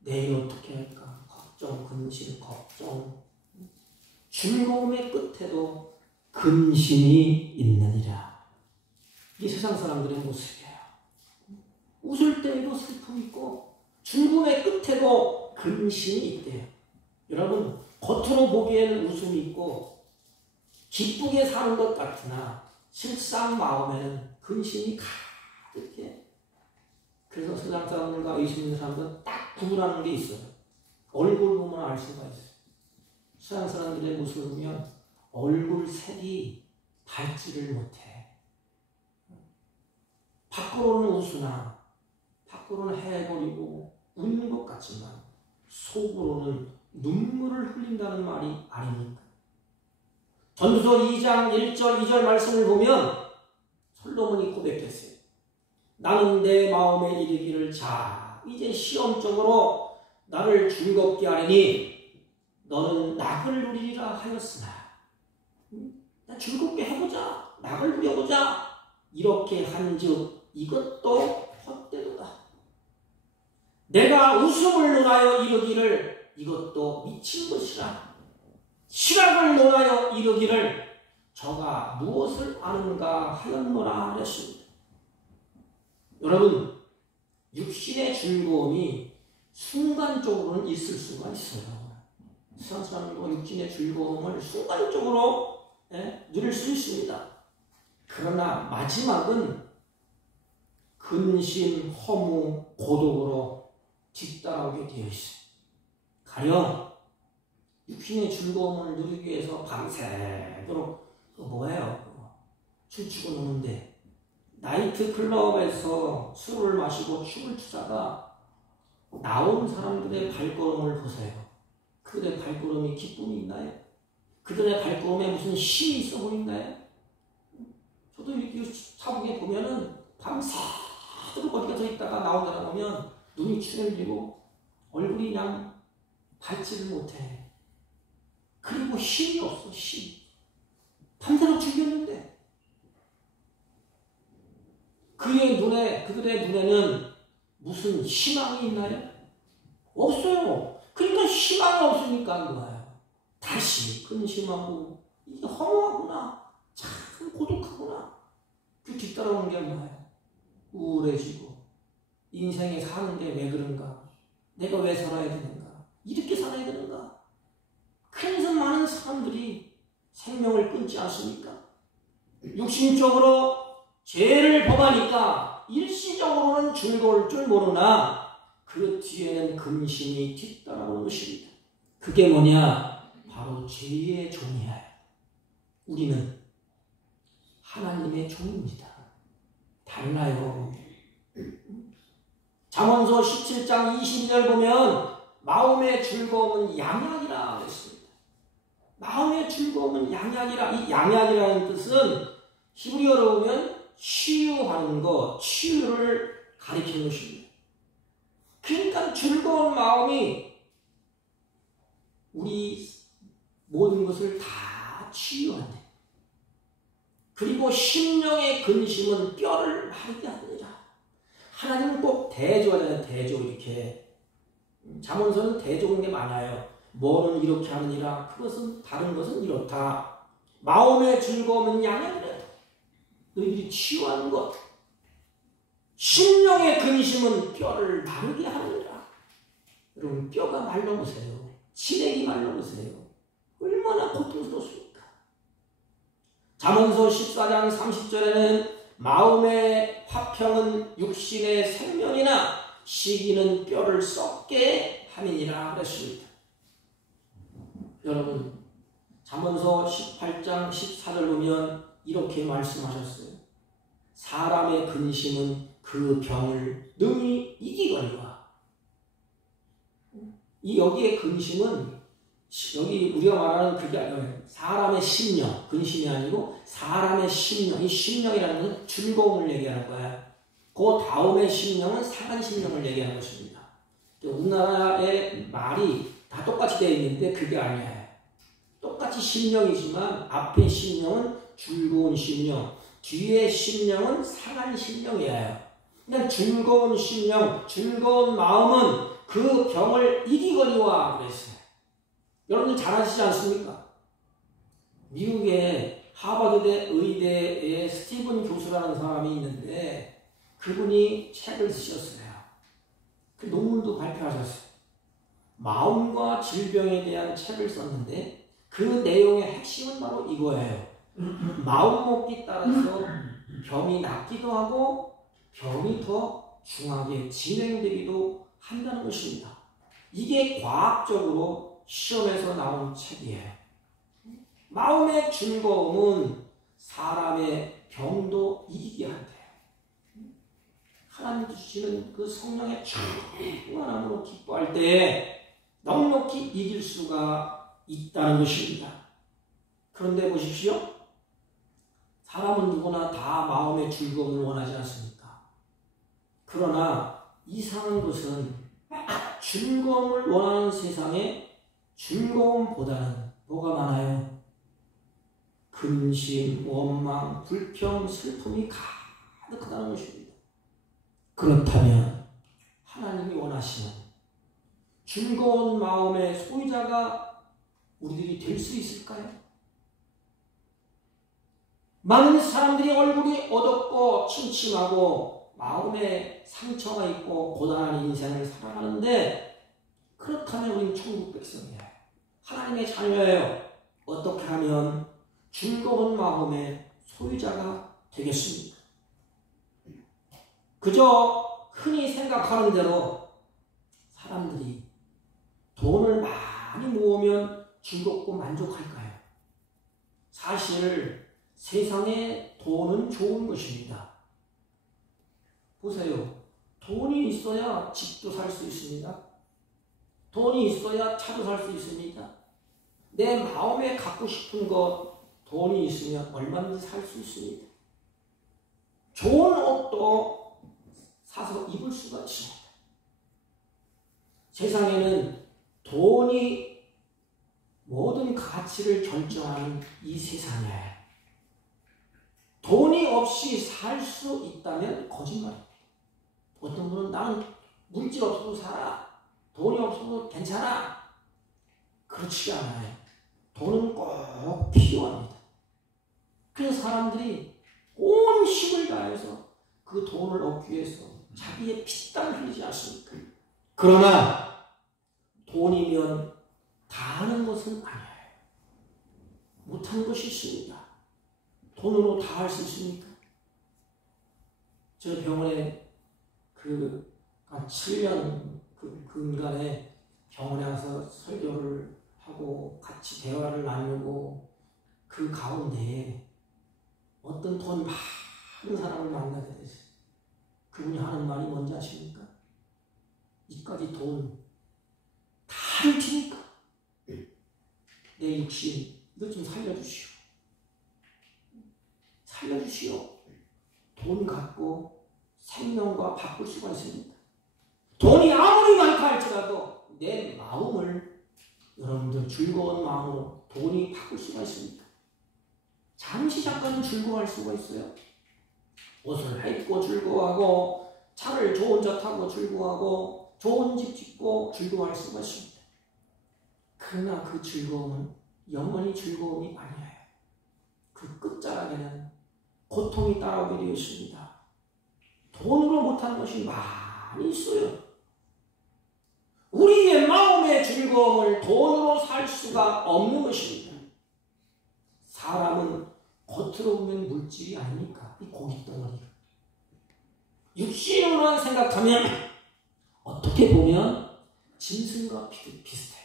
내일 어떻게 할까? 걱정, 근심, 걱정. 즐거움의 끝에도 근심이 있느니라. 이게 세상 사람들의 모습이에요. 웃을 때에도 슬픔이 있고 즐거움의 끝에도 근심이 있대요. 여러분, 겉으로 보기에는 웃음이 있고 기쁘게 사는 것 같으나 실상 마음에는 근심이 가득해. 그래서 세상 사람들과 의심 있는 사람들은 딱 구분하는 게 있어요. 얼굴 보면 알 수가 있어요. 세상 사람들의 모습을 보면 얼굴 색이 밝지를 못해. 밖으로는 웃으나 밖으로는 해버리고 웃는 것 같지만 속으로는 눈물을 흘린다는 말이 아닙니까? 전도서 2장 1절 2절 말씀을 보면 솔로몬이 고백했어요. 나는 내 마음에 이르기를 자 이제 시험적으로 나를 즐겁게 하리니 너는 낙을 누리리라 하였으나, 나 즐겁게 해보자, 낙을 누려보자, 이렇게 한즉 이것도 헛되도다. 내가 웃음을 논하여 이르기를 이것도 미친 것이라. 실학을 논하여 이르기를 저가 무엇을 아는가 하였노라 하였습니다. 여러분, 육신의 즐거움이 순간적으로는 있을 수가 있어요. 세상 사람들과 육신의 즐거움을 순간적으로 누릴 수 있습니다. 그러나 마지막은 근심, 허무, 고독으로 뒤따라오게 되어 있어요. 가령 육신의 즐거움을 누리기 위해서 밤새도록 뭐예요? 춤추고 노는데 나이트 클럽에서 술을 마시고 춤을 추다가 나온 사람들의 발걸음을 보세요. 그들의 발걸음이 기쁨이 있나요? 그들의 발걸음에 무슨 힘이 있어 보이나요? 저도 이렇게 차북에 보면은 밤새도록 어디 가서 있다가 나오다가 보면 눈이 추려지고 얼굴이 그냥 밟지를 못해. 그리고 힘이 없어, 힘. 밤새도록 죽였는데 그들의 눈에는 무슨 희망이 있나요? 없어요. 그러니까 희망이 없으니까 뭐예요? 다시 근심하고 이게 허무하구나, 참 고독하구나. 그 뒤따라오는 게 뭐예요? 우울해지고 인생에 사는 게 왜 그런가? 내가 왜 살아야 되는가? 이렇게 살아야 되는가? 그래서 많은 사람들이 생명을 끊지 않습니까? 육신적으로 죄를 범하니까 일시적으로는 즐거울 줄 모르나 그 뒤에는 근심이 뒤따라오는 것입니다. 그게 뭐냐? 바로 죄의 종이에요. 우리는 하나님의 종입니다. 달라요. 잠언서 17장 22절 보면 마음의 즐거움은 양약이라 그랬습니다. 마음의 즐거움은 양약이라. 이 양약이라는 뜻은 히브리어로 보면 치유하는 것, 치유를 가리키는 것입니다. 그러니까 즐거운 마음이 우리 모든 것을 다 치유한대. 그리고 심령의 근심은 뼈를 마르게 하느니라. 하나님은 꼭 대조하잖아요. 대조 이렇게. 잠언서는 대조인 게 많아요. 뭐는 이렇게 하느니라. 그것은 다른 것은 이렇다. 마음의 즐거움은 양약이라. 너희들이 치유하는 것. 심령의 근심은 뼈를 마르게 하느니라. 여러분 뼈가 말라보세요. 진액이 말라보세요. 얼마나 고통스럽습니까? 잠언서 14장 30절에는 마음의 화평은 육신의 생명이나 시기는 뼈를 썩게 함이니라 그랬습니다. 여러분 잠언서 18장 14절 보면 이렇게 말씀하셨어요. 사람의 근심은 그 병을 능히 이기거니와. 여기에 근심은 여기 우리가 말하는 그게 아니에요. 사람의 심령, 근심이 아니고 사람의 심령. 이 심령이라는 것은 즐거움을 얘기하는 거야. 그 다음에 심령은 상한 심령을 얘기하는 것입니다. 우리나라의 말이 다 똑같이 되어 있는데 그게 아니에요. 똑같이 심령이지만 앞에 심령은 즐거운 심령, 뒤에 심령은 상한 심령이에요. 그냥 즐거운 심령, 즐거운 마음은 그 병을 이기거니와 그랬어요. 여러분들 잘 아시지 않습니까? 미국의 하버드 의대의 스티븐 교수라는 사람이 있는데 그분이 책을 쓰셨어요. 그 논문도 발표하셨어요. 마음과 질병에 대한 책을 썼는데 그 내용의 핵심은 바로 이거예요. 마음먹기 따라서 병이 낫기도 하고 병이 더 중하게 진행되기도 한다는 것입니다. 이게 과학적으로 시험에서 나온 책이에요. 마음의 즐거움은 사람의 병도 이기게 한대요. 하나님 주시는 그 성령의 충만함으로 기뻐할 때 넉넉히 이길 수가 있다는 것입니다. 그런데 보십시오. 사람은 누구나 다 마음의 즐거움을 원하지 않습니까? 그러나 이상한 것은 즐거움을 원하는 세상에 즐거움보다는 뭐가 많아요? 근심, 원망, 불평, 슬픔이 가득하다는 것입니다. 그렇다면 하나님이 원하시는 즐거운 마음의 소유자가 우리들이 될 수 있을까요? 많은 사람들이 얼굴이 어둡고 침침하고 마음에 상처가 있고 고단한 인생을 살아가는데 그렇다면 우리는 천국 백성이에요. 하나님의 자녀예요. 어떻게 하면 즐거운 마음의 소유자가 되겠습니까? 그저 흔히 생각하는 대로 사람들이 돈을 많이 모으면 즐겁고 만족할까요? 사실 세상에 돈은 좋은 것입니다. 보세요. 돈이 있어야 집도 살 수 있습니다. 돈이 있어야 차도 살 수 있습니다. 내 마음에 갖고 싶은 것 돈이 있으면 얼마든지 살 수 있습니다. 좋은 옷도 사서 입을 수가 있습니다. 세상에는 돈이 모든 가치를 결정하는 이 세상에 돈이 없이 살 수 있다면 거짓말입니다. 어떤 분은 나는 물질 없어도 살아. 돈이 없어도 괜찮아. 그렇지 않아요. 돈은 꼭 필요합니다. 그래서 사람들이 온 힘을 다해서 그 돈을 얻기 위해서 자기의 피땀을 흘리지 않습니까? 그러나 돈이면 다 하는 것은 아니에요. 못하는 것이 있습니다. 돈으로 다 할 수 있습니까? 저 병원에 한 7년 근간에 병원에 와서 설교를 하고 같이 대화를 나누고 그 가운데 어떤 돈 많은 사람을 만나게 되죠. 그분이 하는 말이 뭔지 아십니까? 이까지 돈 다 할 테니까 내 육신 이것 좀 살려주시오. 살려주시오. 돈 갖고 생명과 바꿀 수가 있습니다. 돈이 아무리 많다 할지라도 내 마음을 여러분들 즐거운 마음으로 돈이 바꿀 수가 있습니다. 잠시 잠깐은 즐거워할 수가 있어요. 옷을 입고 즐거워하고 차를 좋은 차 타고 즐거워하고 좋은 집 짓고 즐거워할 수가 있습니다. 그러나 그 즐거움은 영원히 즐거움이 아니에요. 그 끝자락에는 고통이 따라오게 되어 있습니다. 돈으로 못하는 것이 많이 있어요. 우리의 마음의 즐거움을 돈으로 살 수가 없는 것입니다. 사람은 겉으로 보면 물질이 아닙니까? 이 고깃덩어리. 육신으로만 생각하면 어떻게 보면 짐승과 비슷해요.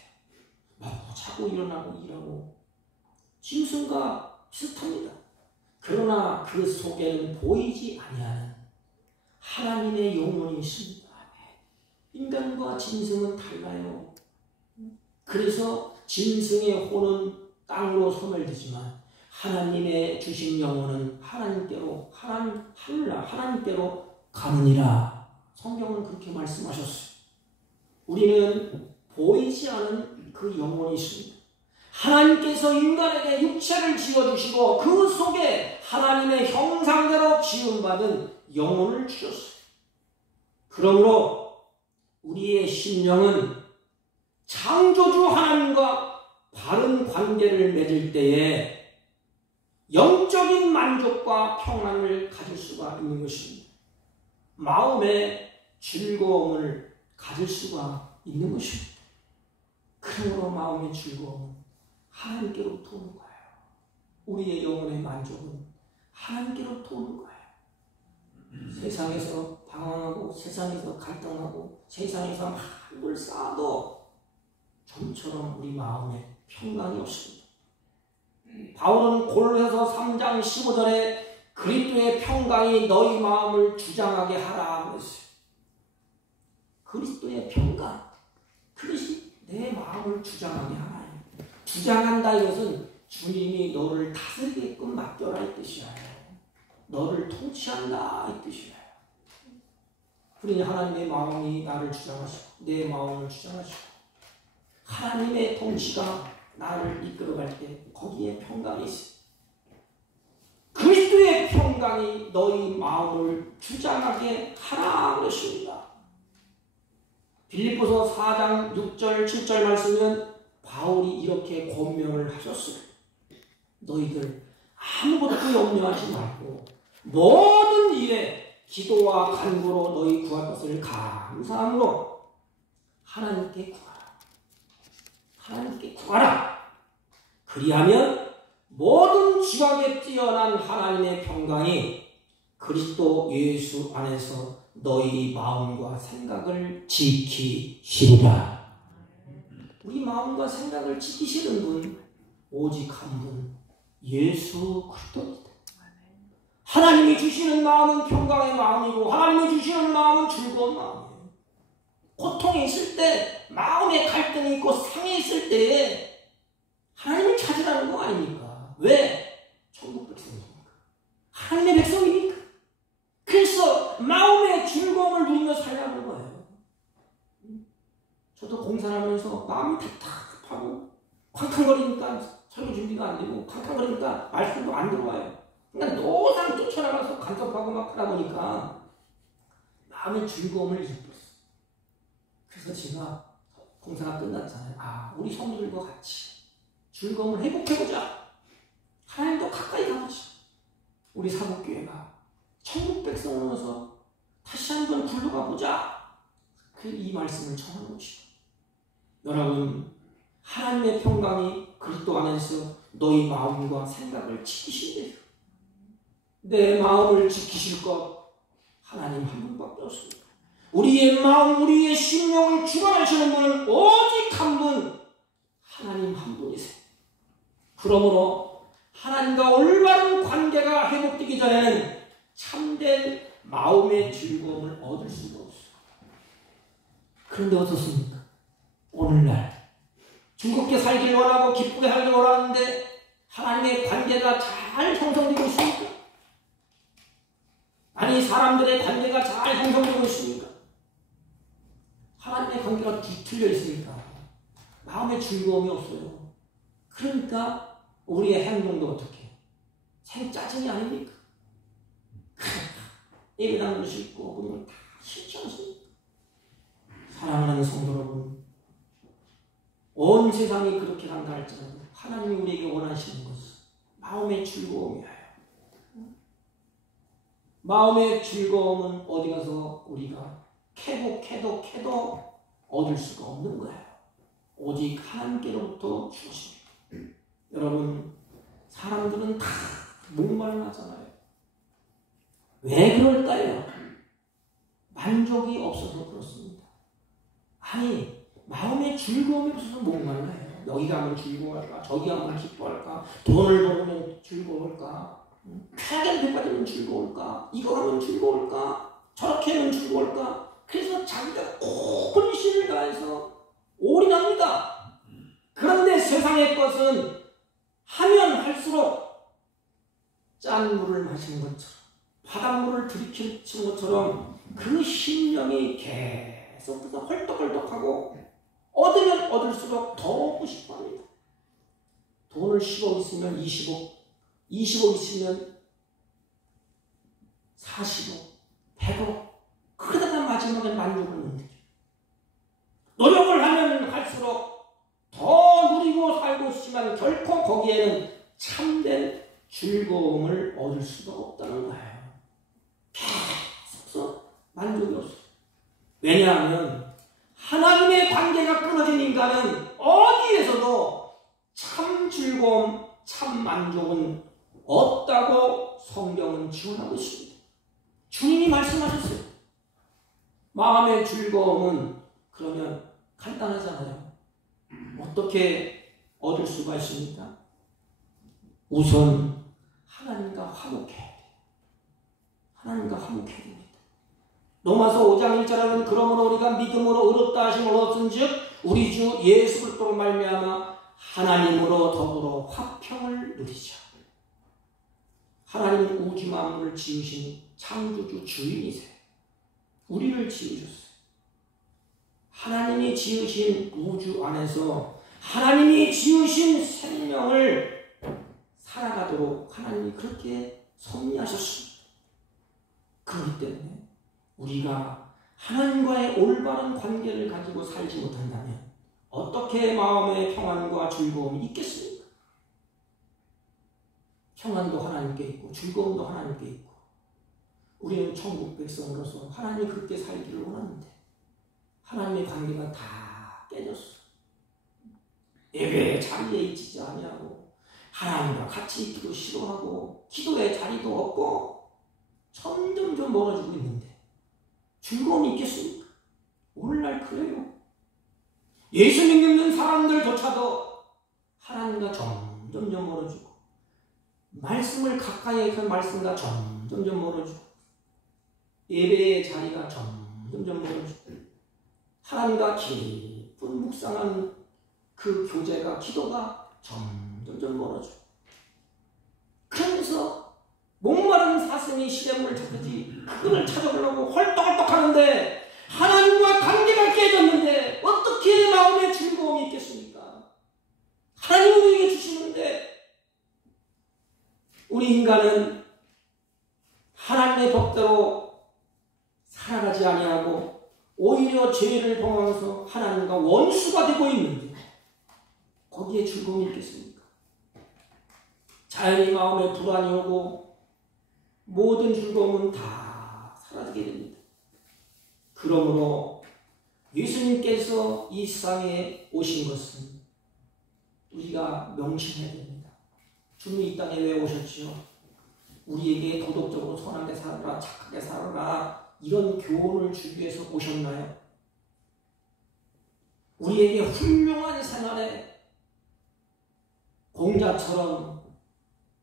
먹고 자고 일어나고 일하고 짐승과 비슷합니다. 그러나 그 속에는 보이지 아니하는 하나님의 영혼이 있습니다. 인간과 짐승은 달라요. 그래서 짐승의 혼은 땅으로 소멸되지만 하나님의 주신 영혼은 하나님께로 하나님께로 가느니라. 성경은 그렇게 말씀하셨어요. 우리는 보이지 않은 그 영혼이 있습니다. 하나님께서 인간에게 육체를 지어주시고 그 속에 하나님의 형상대로 지음받은 영혼을 주셨어요. 그러므로 우리의 심령은 창조주 하나님과 바른 관계를 맺을 때에 영적인 만족과 평안을 가질 수가 있는 것입니다. 마음의 즐거움을 가질 수가 있는 것입니다. 그러므로 마음의 즐거움은 하나님께로부터 오는 거예요. 우리의 영혼의 만족은 하나님께로부터 오는 거예요. 세상에서 방황하고 세상에서 갈등하고 세상에서 많은 걸 쌓아도 좀처럼 우리 마음에 평강이 없습니다. 바울은 골로새서 3장 15절에 그리스도의 평강이 너희 마음을 주장하게 하라 그랬어요. 그리스도의 평강, 그것이 내 마음을 주장하게 하나요. 주장한다 이것은 주님이 너를 다스리게끔 맡겨라 이 뜻이에요. 너를 통치한다 이 뜻이에요. 그러니 하나님의 마음이 나를 주장하시고 내 마음을 주장하시고 하나님의 통치가 나를 이끌어갈 때 거기에 평강이 있어요. 그리스도의 평강이 너희 마음을 주장하게 하라 그러십니다. 빌립보서 4장 6절 7절 말씀은 바울이 이렇게 권면을 하셨어요. 너희들 아무것도 염려하지 말고 모든 일에 기도와 간구로 너희 구할 것을 감사함으로 하나님께 구하라. 하나님께 구하라. 그리하면 모든 지각에 뛰어난 하나님의 평강이 그리스도 예수 안에서 너희 마음과 생각을 지키시리라. 우리 마음과 생각을 지키시는 분 오직 한 분, 예수 그리스도입니다. 하나님이 주시는 마음은 평강의 마음이고 하나님이 주시는 마음은 즐거운 마음이에요. 고통이 있을 때, 마음에 갈등이 있고 상해 있을 때에 하나님을 찾으라는 거 아닙니까? 왜? 천국 백성이니까. 하나님의 백성이니까. 그래서 마음의 즐거움을 누리며 살라는 거예요. 저도 공사를 하면서 마음이 답답하고 쾅쾅거리니까 설교 준비가 안 되고 쾅쾅거리니까 말씀도 안 들어와요. 그러니까 노상 쫓아나가서 간섭하고 막 하다 보니까 마음의 즐거움을 잃어버렸어요. 그래서 제가 공사가 끝났잖아요. 아, 우리 성도들과 같이 즐거움을 회복해보자. 하나님도 가까이 가보자. 우리 사목교회가 천국 백성으로서 다시 한번 굴러가보자. 이 말씀을 전하는 것이죠. 여러분, 하나님의 평강이 그리스도 안에서 너희 마음과 생각을 지키신대요. 내 마음을 지키실 것 하나님 한 분밖에 없습니다. 우리의 마음, 우리의 심령을 주관하시는 분은 오직 한 분, 하나님 한 분이세요. 그러므로 하나님과 올바른 관계가 회복되기 전에는 참된 마음의 즐거움을 얻을 수가 없어요. 그런데 어떻습니까? 오늘날 즐겁게 살길 원하고 기쁘게 살길 원하는데 하나님의 관계가 잘 형성되고 있습니까? 아니, 사람들의 관계가 잘 형성되고 있습니까? 하나님의 관계가 뒤틀려 있으니까 마음의 즐거움이 없어요. 그러니까 우리의 행동도 어떻게? 생짜증이 아닙니까? 예배당도 싫고 그런 걸 다 싫지 않습니까? 사랑하는 성도 여러분, 온 세상이 그렇게 간다 할지라도 하나님이 우리에게 원하시는 것은 마음의 즐거움이에요. 마음의 즐거움은 어디 가서 우리가 캐도 얻을 수가 없는 거예요. 오직 하나님께로부터 주십니다. 여러분, 사람들은 다 목말라하잖아요. 왜 그럴까요? 만족이 없어서 그렇습니다. 아니, 마음의 즐거움이 없어서 목말라해요. 여기 가면 즐거워할까? 저기 가면 기뻐할까? 돈을 벌으면 즐거울까? 편하게 배빠지면 즐거울까? 이거 하면 즐거울까? 저렇게 하면 즐거울까? 그래서 자기가 온 힘을 다해서 올인합니다. 그런데 세상의 것은 하면 할수록 짠 물을 마시는 것처럼, 바닷물을 들이키는 것처럼 그 심령이 계속해서 헐떡헐떡하고 얻으면 얻을수록 더 얻고 싶어합니다. 돈을 10억 있으면 20억, 20억 있으면 40억, 100억, 그러다가 마지막에 만족을 못 느껴요. 노력을 하면 할수록 더 누리고 살고 싶지만 결코 거기에는 참된 즐거움을 얻을 수가 없다는 거예요. 계속해서 만족이 없어요. 왜냐하면 하나님의 관계가 끊어진 인간은 어디에서도 참 즐거움, 참 만족은 없다고 성경은 지원하고 있습니다. 주님이 말씀하셨어요. 마음의 즐거움은 그러면 간단하잖아요. 어떻게 얻을 수가 있습니까? 우선 하나님과 화목해야 돼요. 하나님과 화목해야 됩니다. 로마서 5장 1절에는 그러므로 우리가 믿음으로 의롭다 하심을 얻은즉 우리 주 예수 그리스도로 말미암아 하나님으로 더불어 화평을 누리자. 하나님은 우주 만물을 지으신 창조주 주인이세요. 우리를 지으셨어요. 하나님이 지으신 우주 안에서 하나님이 지으신 생명을 살아가도록 하나님이 그렇게 섭리하셨습니다. 그렇기 때문에 우리가 하나님과의 올바른 관계를 가지고 살지 못한다면 어떻게 마음의 평안과 즐거움이 있겠습니까? 평안도 하나님께 있고 즐거움도 하나님께 있고 우리는 천국 백성으로서 하나님이 그렇게 살기를 원하는데 하나님의 관계가 다 깨졌어. 예배의 자리에 있지 아니하고 하나님과 같이 있기도 싫어하고 기도의 자리도 없고 점점 멀어지고 있는데 즐거움이 있겠습니까? 오늘날 그래요. 예수 믿는 사람들조차도 하나님과 점점 멀어지고 말씀을 가까이 해서 말씀과 점점 멀어지고 예배의 자리가 점점 멀어지고 하나님과 깊은 묵상한 그 교제가, 기도가 점점 멀어져. 그러면서 목마른 사슴이 시냇물을 찾듯이 그걸 찾아보려고 헐떡헐떡 하는데 하나님과 관계가 깨졌는데 어떻게 마음에 즐거움이 있겠습니까? 하나님 우리에게 주시는데 우리 인간은 하나님의 법대로 살아가지 아니하고 오히려 죄를 범하면서 하나님과 원수가 되고 있는데 거기에 즐거움이 있겠습니까? 자연히 마음에 불안이 오고 모든 즐거움은 다 사라지게 됩니다. 그러므로 예수님께서 이 세상에 오신 것은 우리가 명심해야 됩니다. 주님이 이 땅에 왜 오셨지요? 우리에게 도덕적으로 선하게 살아라, 착하게 살아라 이런 교훈을 주기 위해서 오셨나요? 우리에게 훌륭한 생활에 공자처럼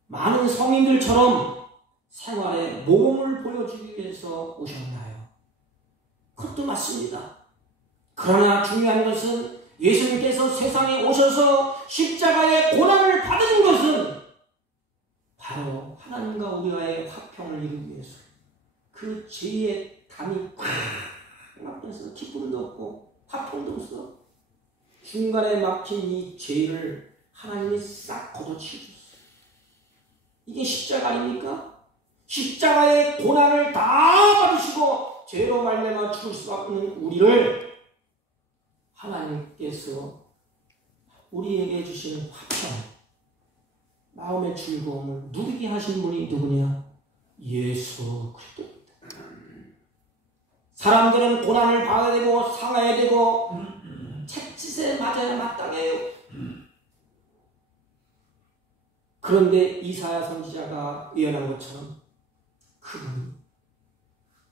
많은 성인들처럼 생활의 모범을 보여주기 위해서 오셨나요? 그것도 맞습니다. 그러나 중요한 것은 예수님께서 세상에 오셔서 십자가의 고난을 받은 것은 바로 하나님과 우리와의 화평을 이루기 위해서 그 죄의 담이 꽉 막혀서 기쁨도 없고 화평도 없어 중간에 막힌 이 죄를 하나님이 싹 걷어치우셨어요. 이게 십자가 아닙니까? 십자가의 고난을 다 받으시고 죄로 말미암아 죽을 수밖에 없는 우리를 하나님께서 우리에게 주시는 화평, 마음의 즐거움을 누리게 하신 분이 누구냐? 예수 그리스도입니다. 사람들은 고난을 받아야 되고 상해야 되고 채찍에 맞아야 마땅해요. 그런데 이사야 선지자가 예언한 것처럼 그분이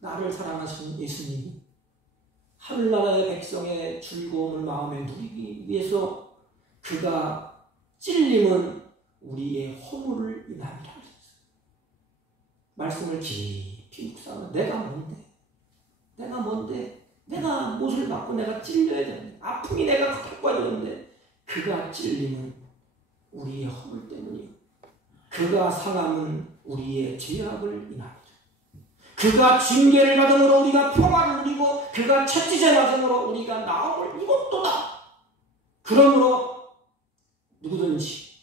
나를 사랑하신 예수님이 하늘나라의 백성의 즐거움을 마음에 누리기 위해서 그가 찔림은 우리의 허물을 인함이라 하셨어요. 말씀을 깊이 묵상하면 내가 뭔데 내가 못을 받고 내가 찔려야 되는데 아픔이 내가 갖고 되는데 그가 찔림은 우리의 허물 때문이요 그가 상함은 우리의 죄악을 인함이라. 그가 징계를 받음으로 우리가 평화를 누리고 그가 채찍에 맞음으로 우리가 나음을 입었도다. 그러므로 누구든지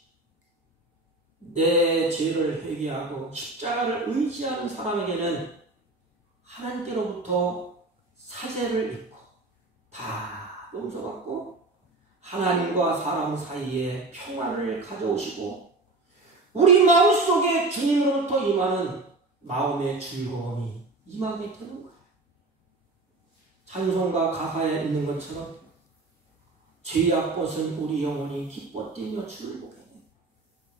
내 죄를 회개하고 십자가를 의지하는 사람에게는 하나님께로부터 사죄를 입고 다 용서받고 하나님과 사람 사이에 평화를 가져오시고 우리 마음속에 주님으로부터 임하는 마음의 즐거움이 임하게 되는 거예요. 찬송가 가사에 있는 것처럼 죄악 벗은 우리 영혼이 기뻐 뛰며 주를 보게 돼.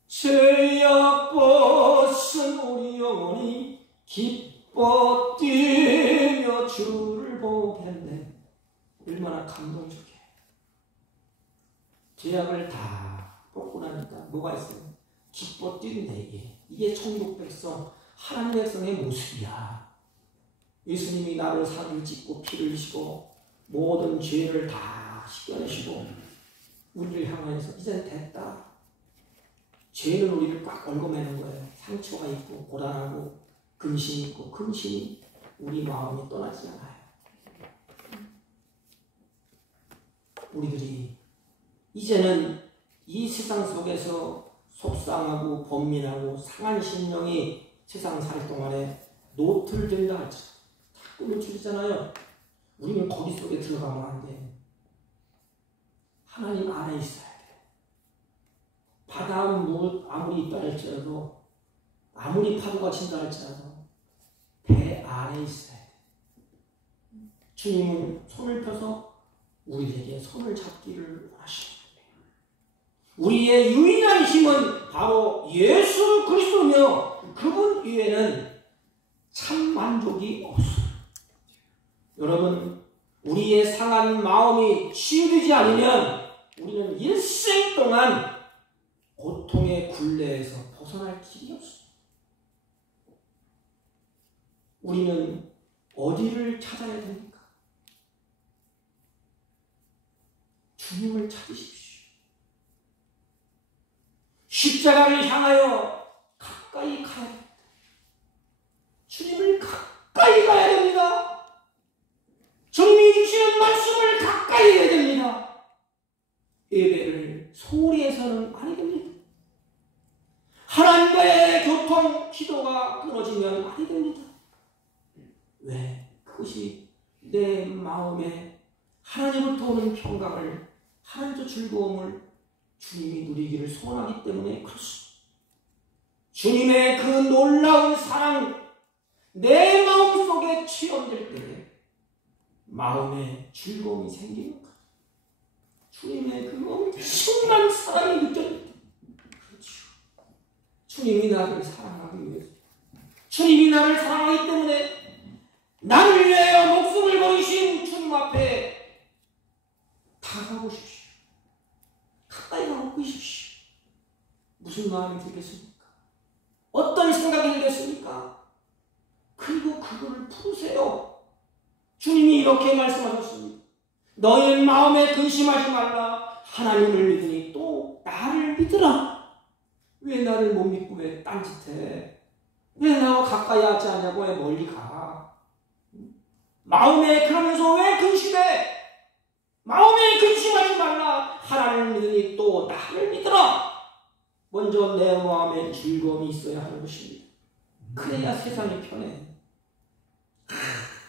죄악 벗은 우리 영혼이 기뻐 뛰며 주를 보겠네. 얼마나 감동적이에요. 죄악을 다 벗고 나니까 뭐가 있어요? 기뻐 뛰는데 이게 천국 백성 하나님 백성의 모습이야. 예수님이 나를 살을 찢고 피를 흘리시고 모든 죄를 다 씻겨내시고 우리를 향해서 이젠 됐다. 죄는 우리를 꽉 얽어매는 거예요. 상처가 있고 고단하고 근심이 있고 근심이 우리 마음이 떠나지 않아요. 우리들이 이제는 이 세상 속에서 속상하고 번민하고 상한 심령이 세상 살 동안에 노트를 된다 할지 자꾸 노출이잖아요. 우리는 거기 속에 들어가면 안 돼. 하나님 안에 있어야 돼. 바다 아무리 있다 할지라도 아무리 파도가 친다 할지라도 배 안에 있어야 돼. 주님은 손을 펴서 우리에게 손을 잡기를 원하십니다. 우리의 유일한 힘은 바로 예수 그리스도며 그분 위에는 참 만족이 없어요. 여러분, 우리의 상한 마음이 치유되지 않으면 우리는 일생 동안 고통의 굴레에서 벗어날 길이 없어요. 우리는 어디를 찾아야 됩니까? 주님을 찾으십시오. 십자가를 향하여 가까이 가야 됩니다. 주님을 가까이 가야 됩니다. 주님이 주시는 말씀을 가까이 해야 됩니다. 예배를 소홀히 해서는 아니 됩니다. 하나님과의 교통, 기도가 끊어지면 아니 됩니다. 왜? 그것이 내 마음에 하나님으로부터 오는 평강을, 하나님의 즐거움을 주님이 누리기를 소원하기 때문에 그렇습니다. 주님의 그 놀라운 사랑, 내 마음속에 체험될 때 마음에 즐거움이 생기는 거예요. 주님의 그 엄청난 사랑이 느껴질 때, 그렇죠. 주님이 나를 사랑하기 위해서, 주님이 나를 사랑하기 때문에 나를 위하여 목숨을 버리신 주님 앞에 다가오고 싶으시오. 가까이 가고 계십시오. 무슨 마음이 들겠습니까? 어떤 생각이 들겠습니까? 그리고 그거를 풀으세요. 주님이 이렇게 말씀하셨습니다. 너희 마음에 근심하지 말라. 하나님을 믿으니 또 나를 믿으라. 왜 나를 못 믿고 왜 딴짓해? 왜 나와 가까이 하지 않냐고 왜 멀리 가? 마음에 그러면서 왜 근심해? 마음에 근심하지 말라. 하나님을 믿으니 또 나를 믿으라. 먼저 내 마음에 즐거움이 있어야 하는 것입니다. 그래야 세상이 편해.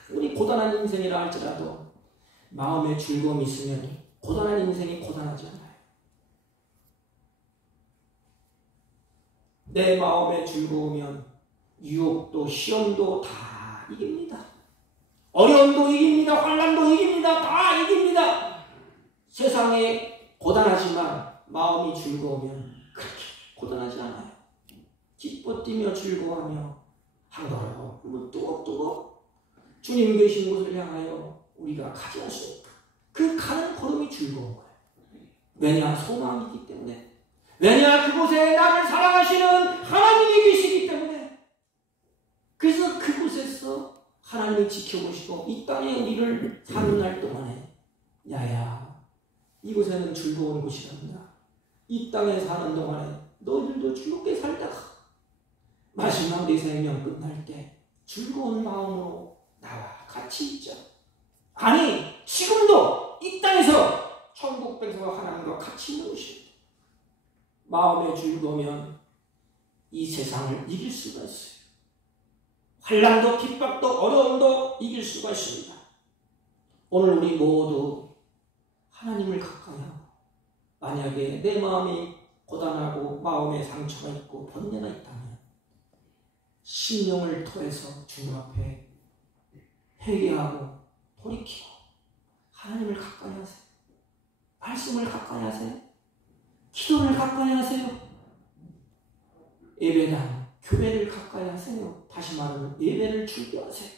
우리 고단한 인생이라 할지라도 마음에 즐거움이 있으면 고단한 인생이 고단하지 않아요. 내 마음에 즐거우면 유혹도 시험도 다 이깁니다. 어려움도 이깁니다. 환난도 이깁니다. 다 이깁니다. 세상에 고단하지만 마음이 즐거우면 그렇게 고단하지 않아요. 기뻐 뛰며 즐거워하며 한 걸음 뚜벅뚜벅 주님 계신 곳을 향하여 우리가 가지 않습니까? 그 가는 걸음이 즐거운 거예요. 왜냐? 소망이 있기 때문에. 왜냐? 그곳에 나를 사랑하시는 하나님이 계시기 때문에. 그래서 그곳에서 하나님이 지켜보시고 이 땅에 우리를 사는 날 동안에 야야 이곳에는 즐거운 곳이란다. 이 땅에 사는 동안에 너희들도 즐겁게 살다가 마지막 내 생명 끝날 때 즐거운 마음으로 나와 같이 있자. 아니 지금도 이 땅에서 천국 백성과 하나님과 같이 있는 것입니다. 마음에 즐거우면 이 세상을 이길 수가 있어요. 환난도 핍박도 어려움도 이길 수가 있습니다. 오늘 우리 모두 하나님을 가까이 하고 만약에 내 마음이 고단하고 마음에 상처가 있고 번뇌가 있다면 심령을 토해서 주님 앞에 회개하고 돌이키고 하나님을 가까이 하세요. 말씀을 가까이 하세요. 기도를 가까이 하세요. 예배당, 교회를 가까이 하세요. 다시 말하면 예배를 즐겨하세요.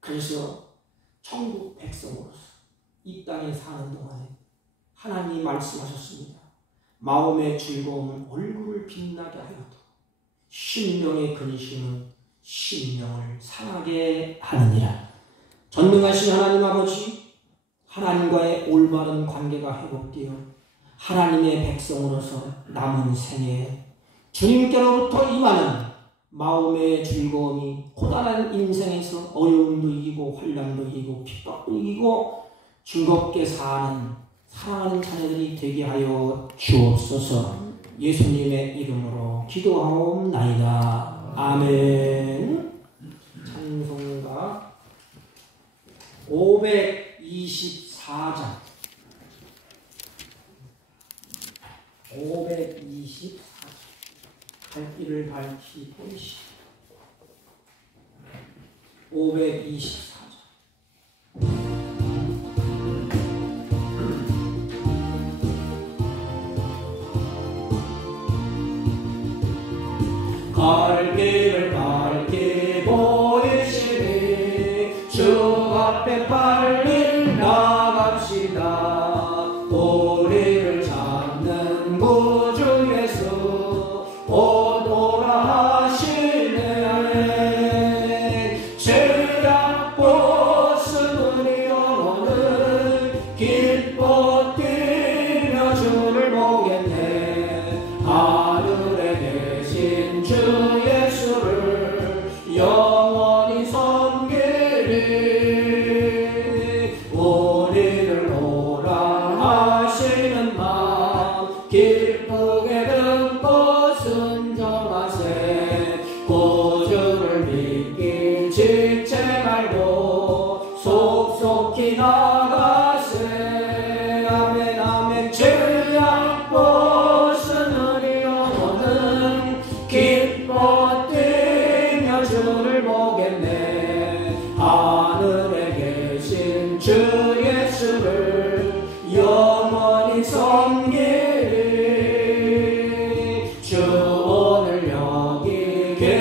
그래서 천국 백성으로서 이 땅에 사는 동안에 하나님이 말씀하셨습니다. 마음의 즐거움은 얼굴을 빛나게 하여도 심령의 근심은 심령을 상하게 하느니라. 전능하신 하나님 아버지, 하나님과의 올바른 관계가 회복되어 하나님의 백성으로서 남은 생에 주님께로부터 임하는 마음의 즐거움이 고단한 인생에서 어려움도 이기고 환난도 이기고 핍박도 이기고 즐겁게 사는 사랑하는 자녀들이 되게 하여 주옵소서. 예수님의 이름으로 기도하옵나이다. 아멘. 찬송가 524장 524장 갈 길을 밝히 보이시 524장 갈 길을 밝히 보이시니 주 앞에 빨리 나갑시다. 우리를 찾는 구주 예수 오노라 하시네. 죄악 벗은 우리 영혼을 기뻐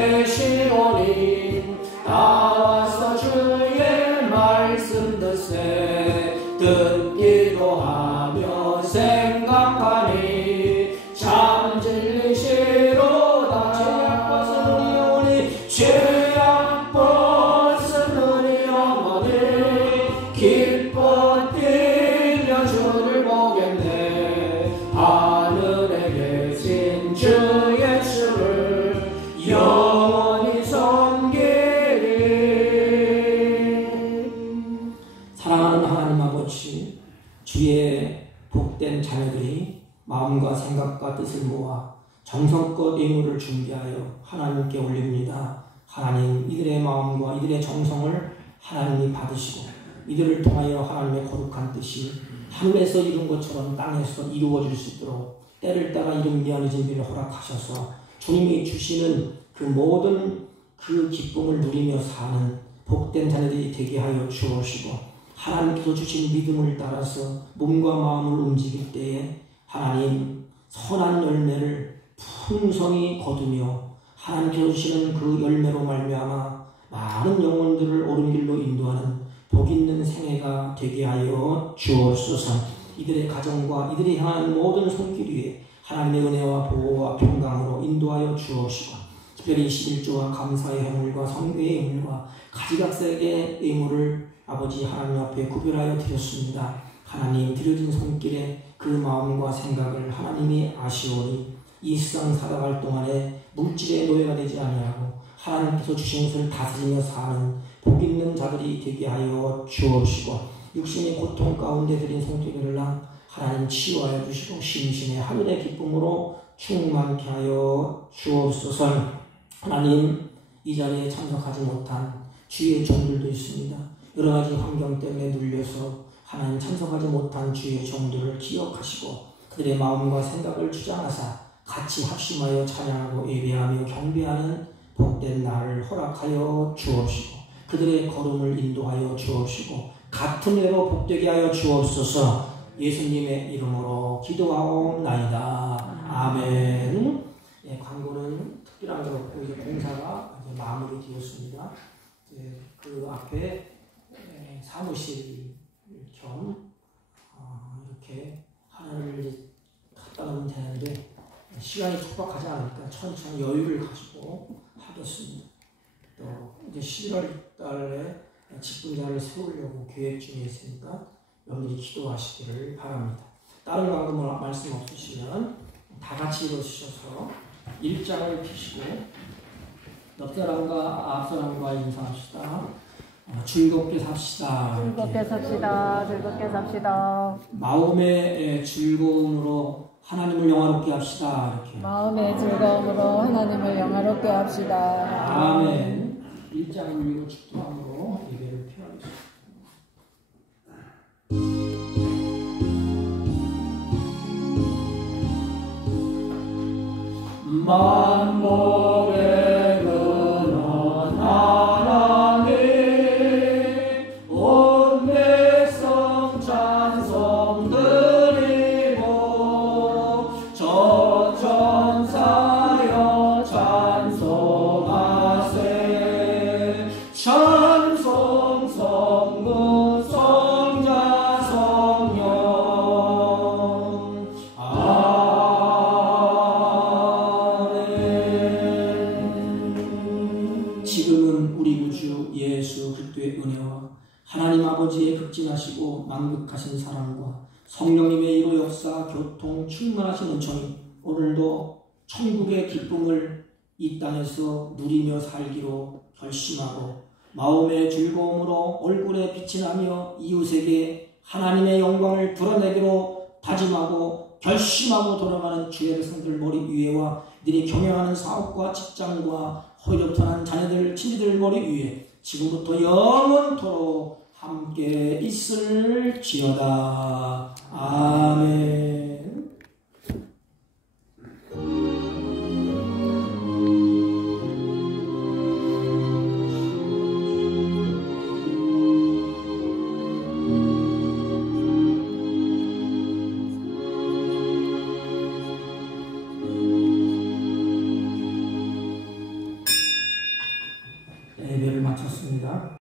계시오니 나와서 주의 말씀 듣세 듣기도 하며 생각하니 참 진리시로다. 죄악 벗은 어머니 죄악 벗은 우리 어머니 기뻐 뛰며 주를 보겠네. 하늘에 계신 주 예수를 영원히 섬기리. 사랑하는 하나님 아버지, 주의 복된 자녀들이 마음과 생각과 뜻을 모아 정성껏 예물을 준비하여 하나님께 올립니다. 하나님, 이들의 마음과 이들의 정성을 하나님이 받으시고 이들을 통하여 하나님의 거룩한 뜻이 하늘에서 이룬 것처럼 땅에서 이루어질 수 있도록 때를 따라 이룬 미안의 진비를 허락하셔서 주님이 주시는 그 모든 그 기쁨을 누리며 사는 복된 자녀들이 되게 하여 주옵시고, 하나님께서 주신 믿음을 따라서 몸과 마음을 움직일 때에 하나님 선한 열매를 풍성히 거두며 하나님께서 주시는 그 열매로 말미암아 많은 영혼들을 옳은 길로 인도하는 복있는 생애가 되게 하여 주옵소서. 이들의 가정과 이들이 향하는 모든 손길 위에 하나님의 은혜와 보호와 평강으로 인도하여 주옵시고, 특별히 11조와 감사의 행물과 성교의 행물과 가지각색의 의무를 아버지 하나님 앞에 구별하여 드렸습니다. 하나님, 드려진 손길에 그 마음과 생각을 하나님이 아시오니 이 세상 살아갈 동안에 물질의 노예가 되지 아니하고 하나님께서 주신 것을 다스리며 사는 복있는 자들이 되게 하여 주옵시고, 육신의 고통 가운데 드린 손길을 하나님 치유하여 주시고 심신의 하늘의 기쁨으로 충만케 하여 주옵소서. 하나님, 이 자리에 참석하지 못한 주의 종들도 있습니다. 여러 가지 환경 때문에 눌려서 하나님 참석하지 못한 주의 종들을 기억하시고 그들의 마음과 생각을 주장하사 같이 합심하여 찬양하고 예배하며 경배하는 복된 날을 허락하여 주옵시고 그들의 걸음을 인도하여 주옵시고 같은 예로 복되게 하여 주옵소서. 예수님의 이름으로 기도하옵나이다. 아멘. 예, 광고는 특별한 게 없고 이제 공사가 이제 마무리되었습니다. 그 앞에 사무실 겸 이렇게 하나를 이제 갖다 놓으면 되는데 시간이 촉박하지 않으니까 천천히 여유를 가지고 하겠습니다. 또 이제 11월 달에 직분자를 세우려고 계획 중에 있으니까 여러분들이 기도하시기를 바랍니다. 다른 광고 말씀 없으시면 다 같이 일어서셔서 일장을 펴시고 옆사람과 앞사람과 인사합시다. 즐겁게 삽시다. 즐겁게 삽시다. 즐겁게 삽시다. 마음의 즐거움으로 하나님을 영화롭게 합시다. 이렇게. 마음의 즐거움으로 하나님을 영화롭게 합시다. 아멘. 일장을 올리고 축도함으로 예배를 피하겠습니다. 만복의 근원 하나님 온 백성 찬송 드리고 저 천사여 찬송하세. 찬송 성부 성자 성령 지금은 우리 구주 예수 그리스도의 은혜와 하나님 아버지의 극진하시고 만극하신 사랑과 성령님의 이로 역사 교통 충만하신 은총이 오늘도 천국의 기쁨을 이 땅에서 누리며 살기로 결심하고 마음의 즐거움으로 얼굴에 빛이 나며 이웃에게 하나님의 영광을 드러내기로 다짐하고 결심하고 돌아가는 주의 백성들 머리 위에와 너희 경영하는 사업과 직장과 호의롭탄한 자녀들 친지들 머리 위에 지금부터 영원토록 함께 있을지어다. 아멘.